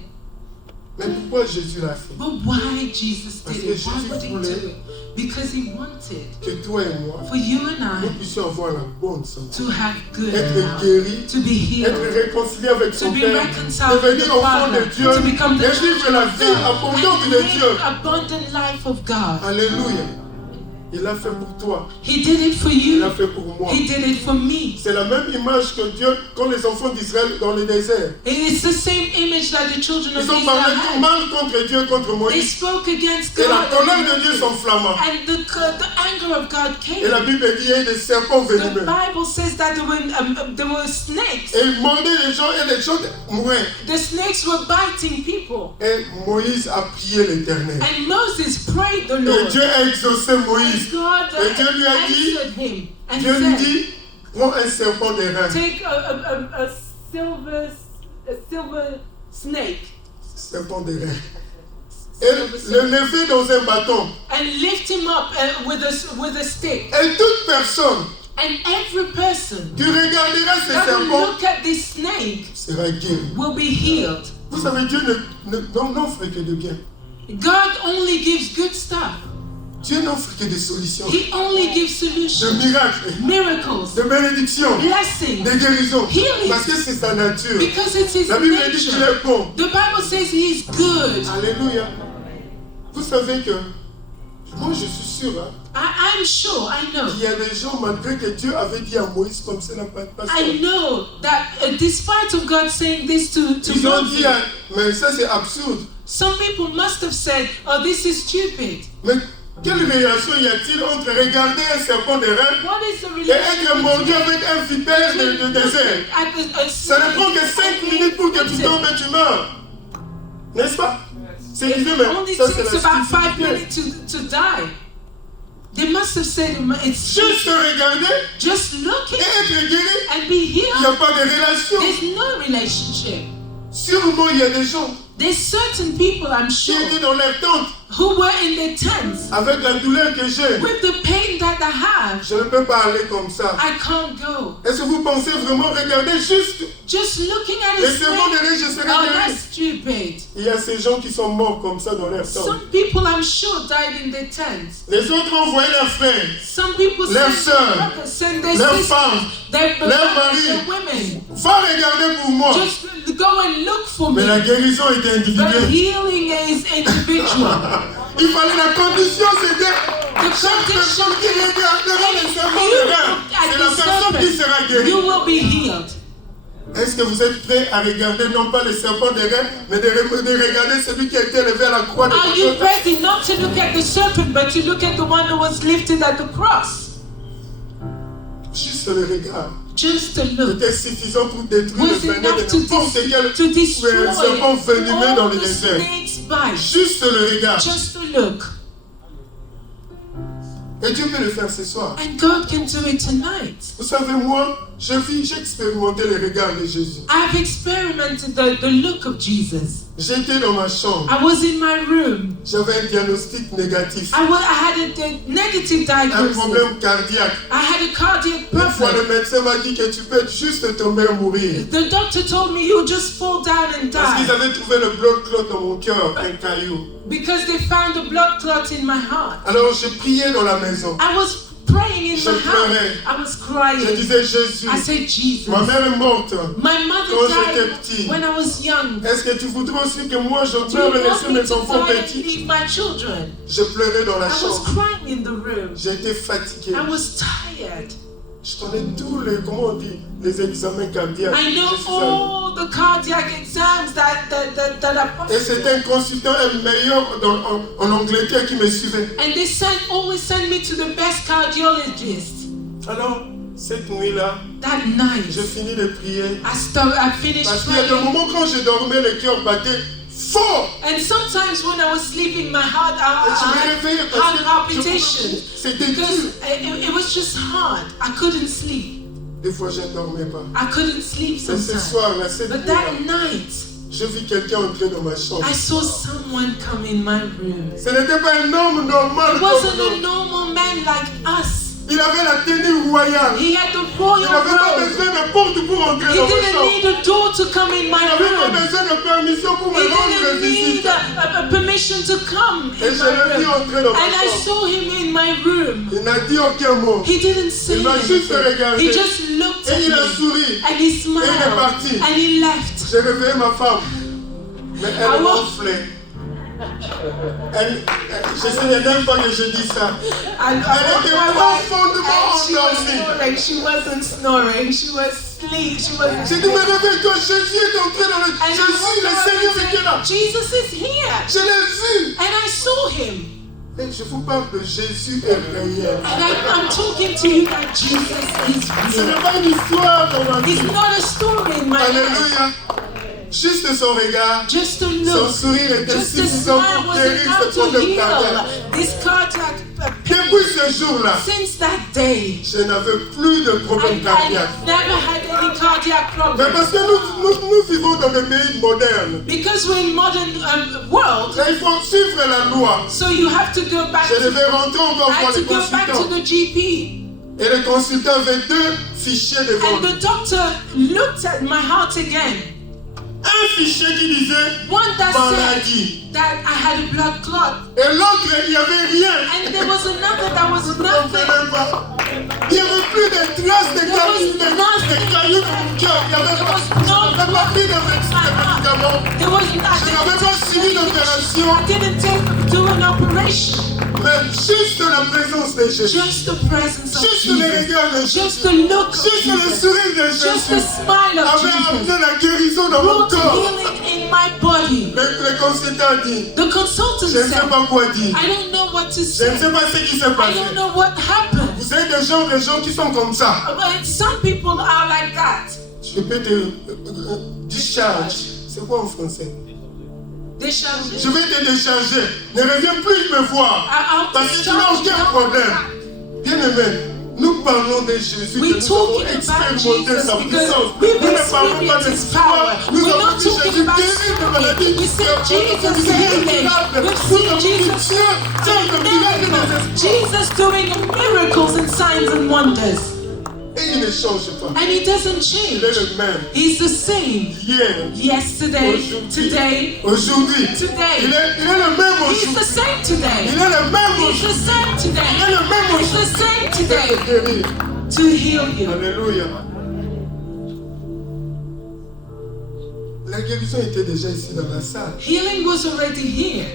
Mais pourquoi Jésus l'a fait? But why Jesus Parce did que it? Why Jésus would he voulait do it? Because he wanted Que toi et moi, for you and nous I puissions avoir la bonne santé. to have good Être health, guéris, to be healed, être réconcilié avec to son be Père, reconciled with devenir the enfant de Father, Dieu to become the et vivre children la of vie God, abondante and de live Dieu. abundant life of God. Alléluia. Il l'a fait pour toi. He did it for Il you. l'a fait pour moi. He did it for me. C'est la même image que Dieu, quand les enfants d'Israël dans le désert. It's the same image that the children of Ils ont Israel parlé had. mal contre Dieu, contre They Moïse. spoke against Et la God. colère de Dieu s'enflamma. And the anger of God Et came. la Bible dit, il y a des serpents The venimeux. Bible says that there were snakes. Et ils mordaient les gens et les gens mouraient. The snakes were biting people. Et Moïse a prié l'Éternel. And Moses prayed the Et Lord. Dieu a exaucé Moïse. And God Et Dieu lui a dit, answered him and Dieu lui said, dit, prends un serpent d'airain. take a silver snake Serpent d'airain. Et le lever dans un bâton. and lift him up with a stick. Et toute personne And every person qui regardera ces that will serpents look at this snake sera guéri. will be healed. Vous savez, Dieu n'offre que de bien. God only gives good stuff. Dieu n'offre que des solutions, He only gives de solutions, miracles, miracles, de bénédictions, blessings, de guérisons. Healing. Parce que c'est sa nature. because it's His La Bible dit qu'il nature. est bon. The Bible says He is good. Alléluia. Vous savez que Moi, je suis sûr, hein, I'm sure, I know. qu'il y a des gens, malgré que Dieu avait dit à Moïse comme ça, n'a pas I know that despite of God saying this to Ils ont dit, Moses, mais ça c'est absurde. some people must have said, oh, this is stupid. Mais quelle relation y a-t-il entre regarder un serpent de reine What is the et être relationship mordu avec un vipère de désert? Ça ne prend que 5 minutes pour que tu tombes et tu meurs. N'est-ce pas? C'est It disait, mais only ça c'est takes la about 5 stupidité. minutes to die. They must have said it's Juste regarder just looking et être guéri, and be il n'y a healed. pas de relation. There's no relationship. Sûrement, il y a des gens There's certain people, I'm qui sure, étaient dans leur tente who were in their tents avec la douleur que j'ai. with the pain that I have. Je ne peux pas aller comme ça. I can't go. Est-ce que vous pensez vraiment regarder juste Just looking at les his serments de face. riche, je serai Oh, guéri? that's stupid. Il y a ces gens qui sont morts comme ça dans leur tente. Some people, I'm sure, died in their tents. Les autres ont envoyé leurs frères, Some people Leurs send sœurs, their brothers, send their leurs sisters, femmes, their leurs brothers, maris. their women. Va regarder pour moi. Just go and look for Mais me. la guérison était The individuelle. healing is individual. Il fallait la condition, c'était The chaque condition personne qui regardera les is serments you de look rein, at c'est la the personne qui serpent, sera guérie. you will be healed. Est-ce que vous êtes prêts à regarder non pas les serpents de rein, mais de regarder celui qui a été élevé à la croix de Are you Golgotha? ready not to look at the serpent, but to look at the one who was lifted at the cross? Juste le regard Just to look. était suffisant pour détruire le Was venin enough de n'importe quel to destroy serpent venimeux dans all le the désert. snake's bite. Juste le regard. Just to look. Et Dieu peut le faire ce soir. And God can do it tonight. Vous savez, moi, j'ai expérimenté le regard de Jésus. I've experimented the look of Jesus. J'étais dans ma chambre. I was in my room. J'avais un diagnostic négatif. I had a negative Un diagnosis. problème cardiaque. I had a cardiac Une fois, le problem. médecin m'a dit que tu peux juste tomber et mourir. The doctor told me you'll just fall down and Parce qu'ils die avaient trouvé le blood clot dans mon cœur, un caillou. because they found a blood clot in my heart. Alors, je priais dans la maison. I was praying in Je my pleurais. house. I was Je crying. disais, Jésus, I said, Jesus. ma mère est morte. My mother Quand j'étais died petit. when I was young. Est-ce que tu voudrais aussi que moi, je Do you pleure et want laisser me mes to enfants die and petits? leave my children? Je pleurais dans la I was chambre. crying in the room. J'étais fatigué. I was tired. Je connais tous les, comment on dit, les examens cardiaques. I know Je suis allé. all the cardiac exams that are Et c'était un consultant, un meilleur en Angleterre qui me suivait. and they always send me to the best cardiologist. Alors, cette nuit-là, That night, j'ai fini de prier. I finished Parce qu'il y a des praying. moments quand je dormais, le cœur battait fort. And sometimes when I was sleeping, my heart, Et je me I réveillais had parce heart que palpitation c'était because dur. it was just hard. I couldn't sleep. Des fois, je ne dormais pas. I couldn't sleep Et ce sometimes. soir-là, cette But nuit-là, that night, j'ai vu quelqu'un entrer dans ma chambre. I saw someone come in my room. Ce n'était pas un homme normal It comme wasn't a nous. normal man like us. Il avait la tenue royale. He had the Il royal n'avait pas robe. besoin de porte pour entrer He dans ma didn't chambre. need a door to come in my Il n'avait pas room. besoin de permission pour He me rendre didn't need visite. a permission to come Et in je l'ai my vu room. entrer dans ma And I chambre. saw him in my room. Il n'a dit aucun mot. He didn't say Il m'a juste anything. regardé. He just looked at Et il a me. souri. And he smiled. Et il est parti. And he left. J'ai réveillé ma femme. Mais elle Ah bon? ronflait. Je sais la dernière fois que je dis ça. I Elle était woke my wife profondément and she was endormie. snoring. She wasn't snoring. She was asleep. She wasn't. J'ai dit, mais réveille-toi, Jésus est entré dans le... And I Jésus, woke le her up Seigneur and était là. said, Jesus is here. Je l'ai vu. And I saw him. Et je vous parle de Jésus est réel. And I'm talking to you that Jesus is Ce n'est real. pas une histoire dans ma vie. It's not a story in my life. Alléluia. Juste son regard, Just to son look. sourire était Just the suffisant smile pour was guérir ce enough to problème cardiaque. heal this cardiac pain. Depuis ce jour-là, Since that day, je n'avais plus de problème I cardiaque. never had any cardiac Mais problem. parce que nous vivons dans des pays modernes. Because we're in modern world, Et il faut suivre la loi. so you have to go back Je to, devais rentrer encore I voir had to le go back to consultant. the GP. Et le consultant avait deux fichiers devant And lui. the doctor looked at my heart again. Un fichier qui disait One that maladie. said that I had a blood clot. Et l'autre, il n'y avait rien. And there was another that was Vous ne nothing. comprenez pas. Il n'y avait plus de traces de cailloux dans mon cœur. Il n'y avait pas. Je n'avais pas pris de médicaments. There was Je n'avais pas suivi suivi d'opération, I didn't do an operation. mais juste la présence de Jésus. Just the presence of Juste le Jesus. regard de Just Jésus. the look of Juste le Jesus. sourire de Just the Jésus smile of avait Jesus. amené la guérison dans mon Brought corps. healing in my body. Le consultant dit, The consultant je ne sais said, pas quoi dire. I don't know what to Je ne say. sais pas ce qui s'est I passé. don't know what happened. Vous savez des gens qui sont comme ça. But some people are like that. Je peux te discharge. C'est quoi en français? They shall Je vais te décharger. Ne reviens plus me voir. I'll Parce que tu n'as aucun problème. Bien-aimé, nous parlons de Jésus. We're Que nous avons talking about expérimenté Jesus sa because puissance. we've Nous ne parlons pas experienced de His foi. power. Nous We're avons not vu talking Jésus about guérir de maladies. We said Nous avons Jesus vu des healing. miracles. We've Nous seen avons vu Jesus Dieu faire de miracles et des exploits. Jesus doing miracles and signs and wonders. Et il ne change pas. And He doesn't Il change. est le même. He's the same. Hier, Yesterday, aujourd'hui, today, aujourd'hui. today. Il est le même He's aujourd'hui. the same today. Il est le même He's aujourd'hui. the same today. Il est le même He's the aujourd'hui. same Il today est guéri. to heal you. Alléluia. La guérison était déjà ici dans la salle. Healing was already here.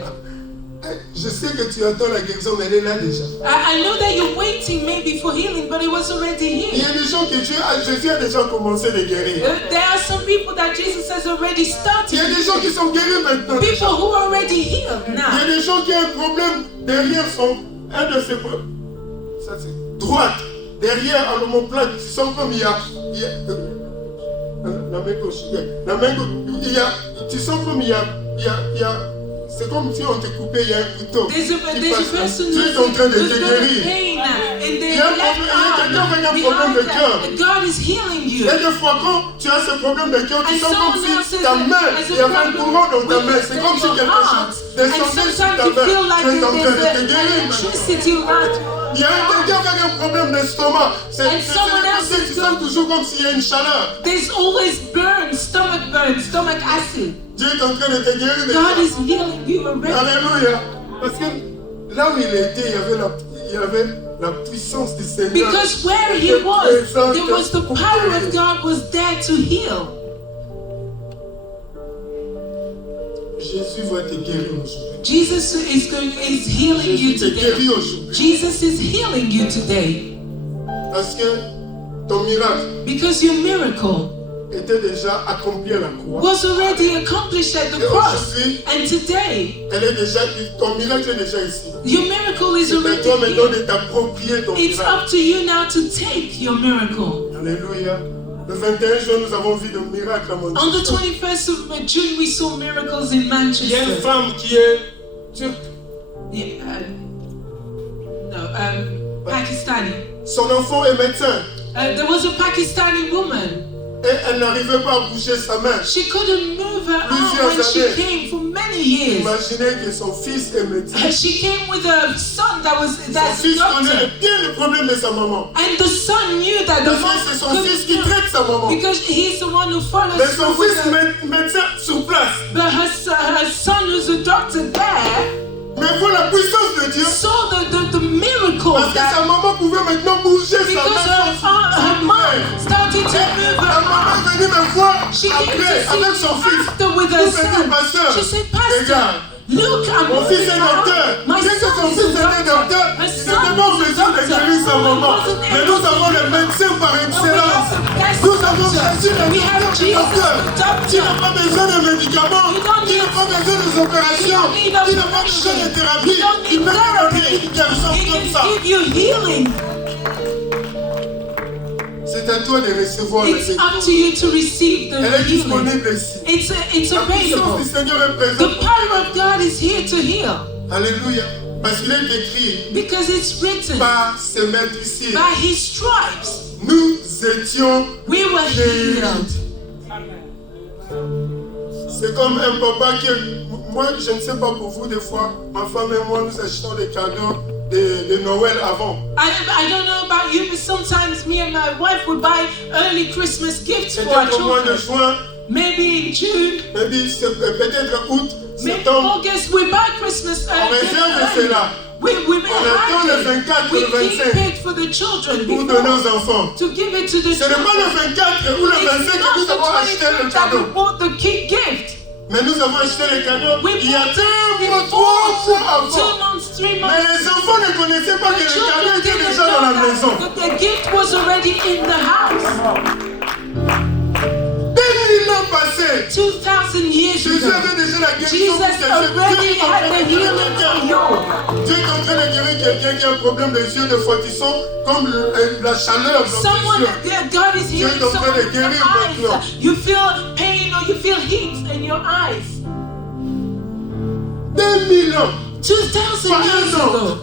Je sais que tu attends la guérison, mais elle est là déjà. I know that you're waiting maybe for healing, but it was already Il y here. a des gens que Jésus a déjà commencé de guérir. There are some people that Jesus has already Il y started. a des gens qui sont guéris maintenant. People who are already healed Il y now. a des gens qui ont un problème derrière un de ses problèmes. Ça c'est droite. Derrière à l'omoplate, tu sens comme il y a la main gauche. La main gauche. Tu sens comme il y a c'est comme si on te coupait, il y a un couteau. There's qui a passe là. person Tu es en train de te who's got guérir. pain in Il y their a un left problème, il y a quelqu'un arm. avec un problème de cœur. Behind that, God is healing you. Et des fois, quand tu as ce problème de cœur, tu And sens comme someone else si is ta main, has a il y avait un problem courant dans ta with main. C'est comme si your quelque heart. chose And descendait sur sometimes ta you main. feel like Tu es en train de te there's guérir. electricity around you. Il y a quelqu'un avec un problème d'estomac. C'est And someone else tu sens toujours comme s'il y a une chaleur. There's always burn, stomach acid. Dieu est en train de te guérir. God is healing you already. Alléluia. Parce que là où il était, il y avait la puissance du Seigneur. Because where he était was, présente there was the pour power guérir. of God was there to heal. Jésus va te guérir aujourd'hui. Jesus is healing you Jésus te guérit today. aujourd'hui. Jesus is healing you today Parce que ton miracle because your miracle était déjà accompli à la croix. was already accomplished at the Et cross. aujourd'hui, And today, ton miracle est déjà ici. your miracle is C'est à already toi maintenant here. de t'approprier ton It's miracle. up to you now to take your miracle. Alléluia. Le 21 juin, nous avons vu de miracles à On the Manchester. 21st of June, we saw miracles in Il y a une Manchester. femme qui est turque. Yeah, Pakistani. Son enfant est médecin. There was a Pakistani woman. Et elle n'arrivait pas à bouger sa main. She couldn't move her arm Plusieurs when she années. came for many years. Imaginez que son fils est médecin. And she came with a son Son that's a fils connaît doctor. bien le problème de sa maman. And the son knew that the Parce mom que c'est son fils qui couldn't traite sa maman. because he's the one who follows Mais son through with fils her. médecin sur place. But her son, who's a doctor there, Mais voit la puissance de Dieu. saw the miracle Parce que sa that maman pouvait maintenant bouger sa because main. her mom started to move La her maman arm. est venue me voir She came après to avec see son fils. after with Pour her me dire, son. pasteur, She said, Pastor, regarde, look, I'm mon fils moving est my arm. docteur. My Dès que son son is fils a était docteur, doctor. il My n'était son pas is a besoin de guérir sa doctor. maman. He wasn't Mais able nous to avons le heal. médecin par But we excellence. have the best Nous avons doctor. Jésus le We have docteur. Jesus the Qui n'a doctor. pas besoin de médicaments, You don't qui n'a need- pas besoin des opérations, You qui don't need n'a pas besoin de operation. thérapie. You don't Il need peut te donner therapy. une guérison He comme ça. can give you healing. C'est à toi de recevoir la It's up to you to receive Elle the est healing. disponible ici. It's La puissance available. du Seigneur est The présente. power of God is here to heal Alléluia. Parce qu'il est écrit, because it's written par ses meurtrissures, by His stripes nous étions we were guéris. healed. C'est comme un papa qui... Moi, je ne sais pas pour vous, des fois, ma femme et moi, nous achetons des cadeaux de Noël avant. I don't know about you, but sometimes me and my wife would buy early Christmas gifts for C'était our au mois de children. juin, Maybe in June, peut-être août, maybe septembre. August, we buy Christmas On early. réserve cela We attend le 24 ou we le 25 keep it for the children pour donner before, aux enfants. to give it to the Ce n'est pas children. le 24 ou le 25 It's que nous not avons the acheté le 25th that cadeau. we bought the gift. Mais Mais nous avons acheté les cadeaux We il y a bought 2 mois, 3 mois avant. 2 months, 3 Mais months. les enfants ne connaissaient pas que The les children cadeaux étaient didn't déjà dans la know maison. that the gift was already in the house. 2000 ans passés. 2,000 years Jésus ago, avait déjà la guérison Jesus pour quelqu'un. already had the healing for you. Dieu est en train de guérir quelqu'un qui a un problème des yeux de frottissement comme la chaleur dans Someone, les yeux. God is healing Dieu est en train someone de in your guérir maintenant. eyes. You feel pain or you feel heat in your eyes. 2000 ans. 2,000 Pas years un an. ago.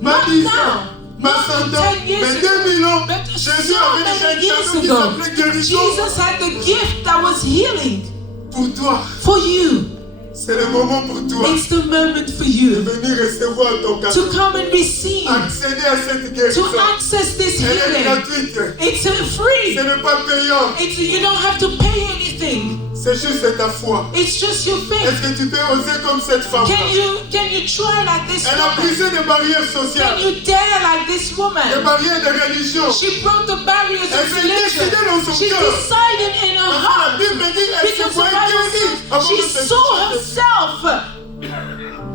Ma Not 10 ans. now. Ma Not 100 ans. 10 years Mais ago. 2000 ans. But Jésus so avait déjà many un years cadeau qui ago, s'appelait guérison Jesus had the gift that was healing pour toi. for you. C'est le moment pour toi It's the moment for de you venir recevoir ton cadeau. to come and receive, Accéder à cette to guérison. access this Elle est healing. gratuite. It's free. Ce n'est pas payant. You don't have to pay anything. C'est juste ta foi. It's just your faith. Est-ce que tu peux oser comme cette femme? Can you try like this Elle a woman? brisé des barrières Can sociales, you dare like this des woman? barrières de religion. She broke the barriers Elle of s'est religion. décidée dans son She cœur. decided in her Parce que la heart. Bible dit elle se Because the voyait guérie Bible avant says de she se saw toucher. herself.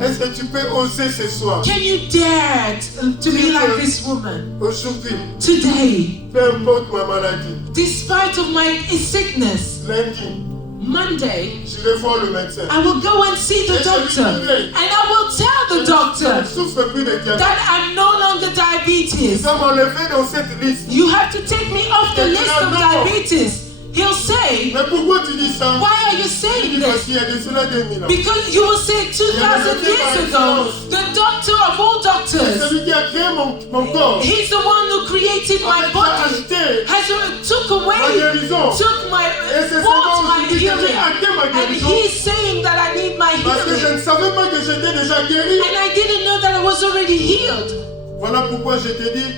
Est-ce que tu peux oser ce soir? Can you dare to be like this woman? Aujourd'hui, Today, peu importe ma maladie, despite of my sickness, lundi, Monday, j'irai voir le médecin. I will go and see the doctor. And I will tell the Je doctor ne souffre plus de diabète. that I'm no longer diabetes. Ils vont m'enlever dans cette liste. You have to take me off the list of diabetes. He'll say, Mais pourquoi tu dis ça? why are you Je saying dis parce this? qu'il y a de cela 2000 ans. Because you will say 2,000 years ago, the doctor of all C'est doctors, celui qui a créé mon corps. he's the one who created En my fait, body, il a acheté took ma away, guérison. took my, Et c'est bought seulement my aujourd'hui que j'ai healing. acté ma And guérison. he's saying that I need my Parce que je healing. ne savais pas que j'étais déjà guéri. And I didn't know that I was already healed. Voilà pourquoi je te dis,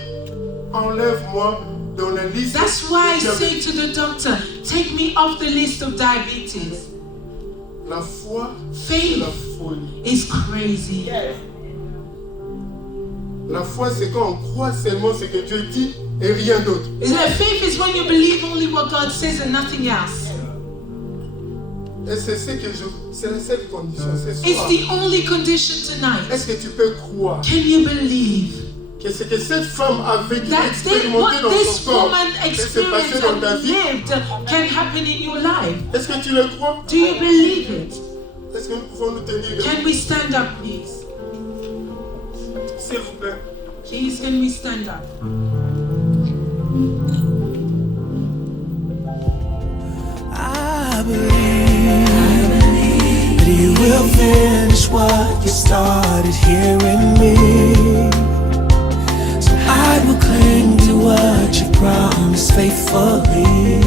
enlève-moi dans la liste. That's why I des say diabétiques. to the doctor, take me off the list of diabetes. La foi, c'est Faith la folie. is crazy. La foi, c'est quand on croit seulement ce que Dieu dit et rien d'autre. Faith is when you believe only what God says and nothing else. Et c'est ce que c'est la seule condition. Ce It's soir, the only condition tonight. est-ce que tu peux croire Can you believe que ce que cette femme a vécu, that expérimenté what dans this son corps, woman que c'est passé experienced dans ta and vie? lived can happen in your life? Est-ce que tu le crois? Do you believe it? Est-ce que nous pouvons nous tenir Can we stand up, please? s'il vous plaît? Please, can we stand up? I believe that He will finish what you started here in me. So I will cling to what you promised faithfully.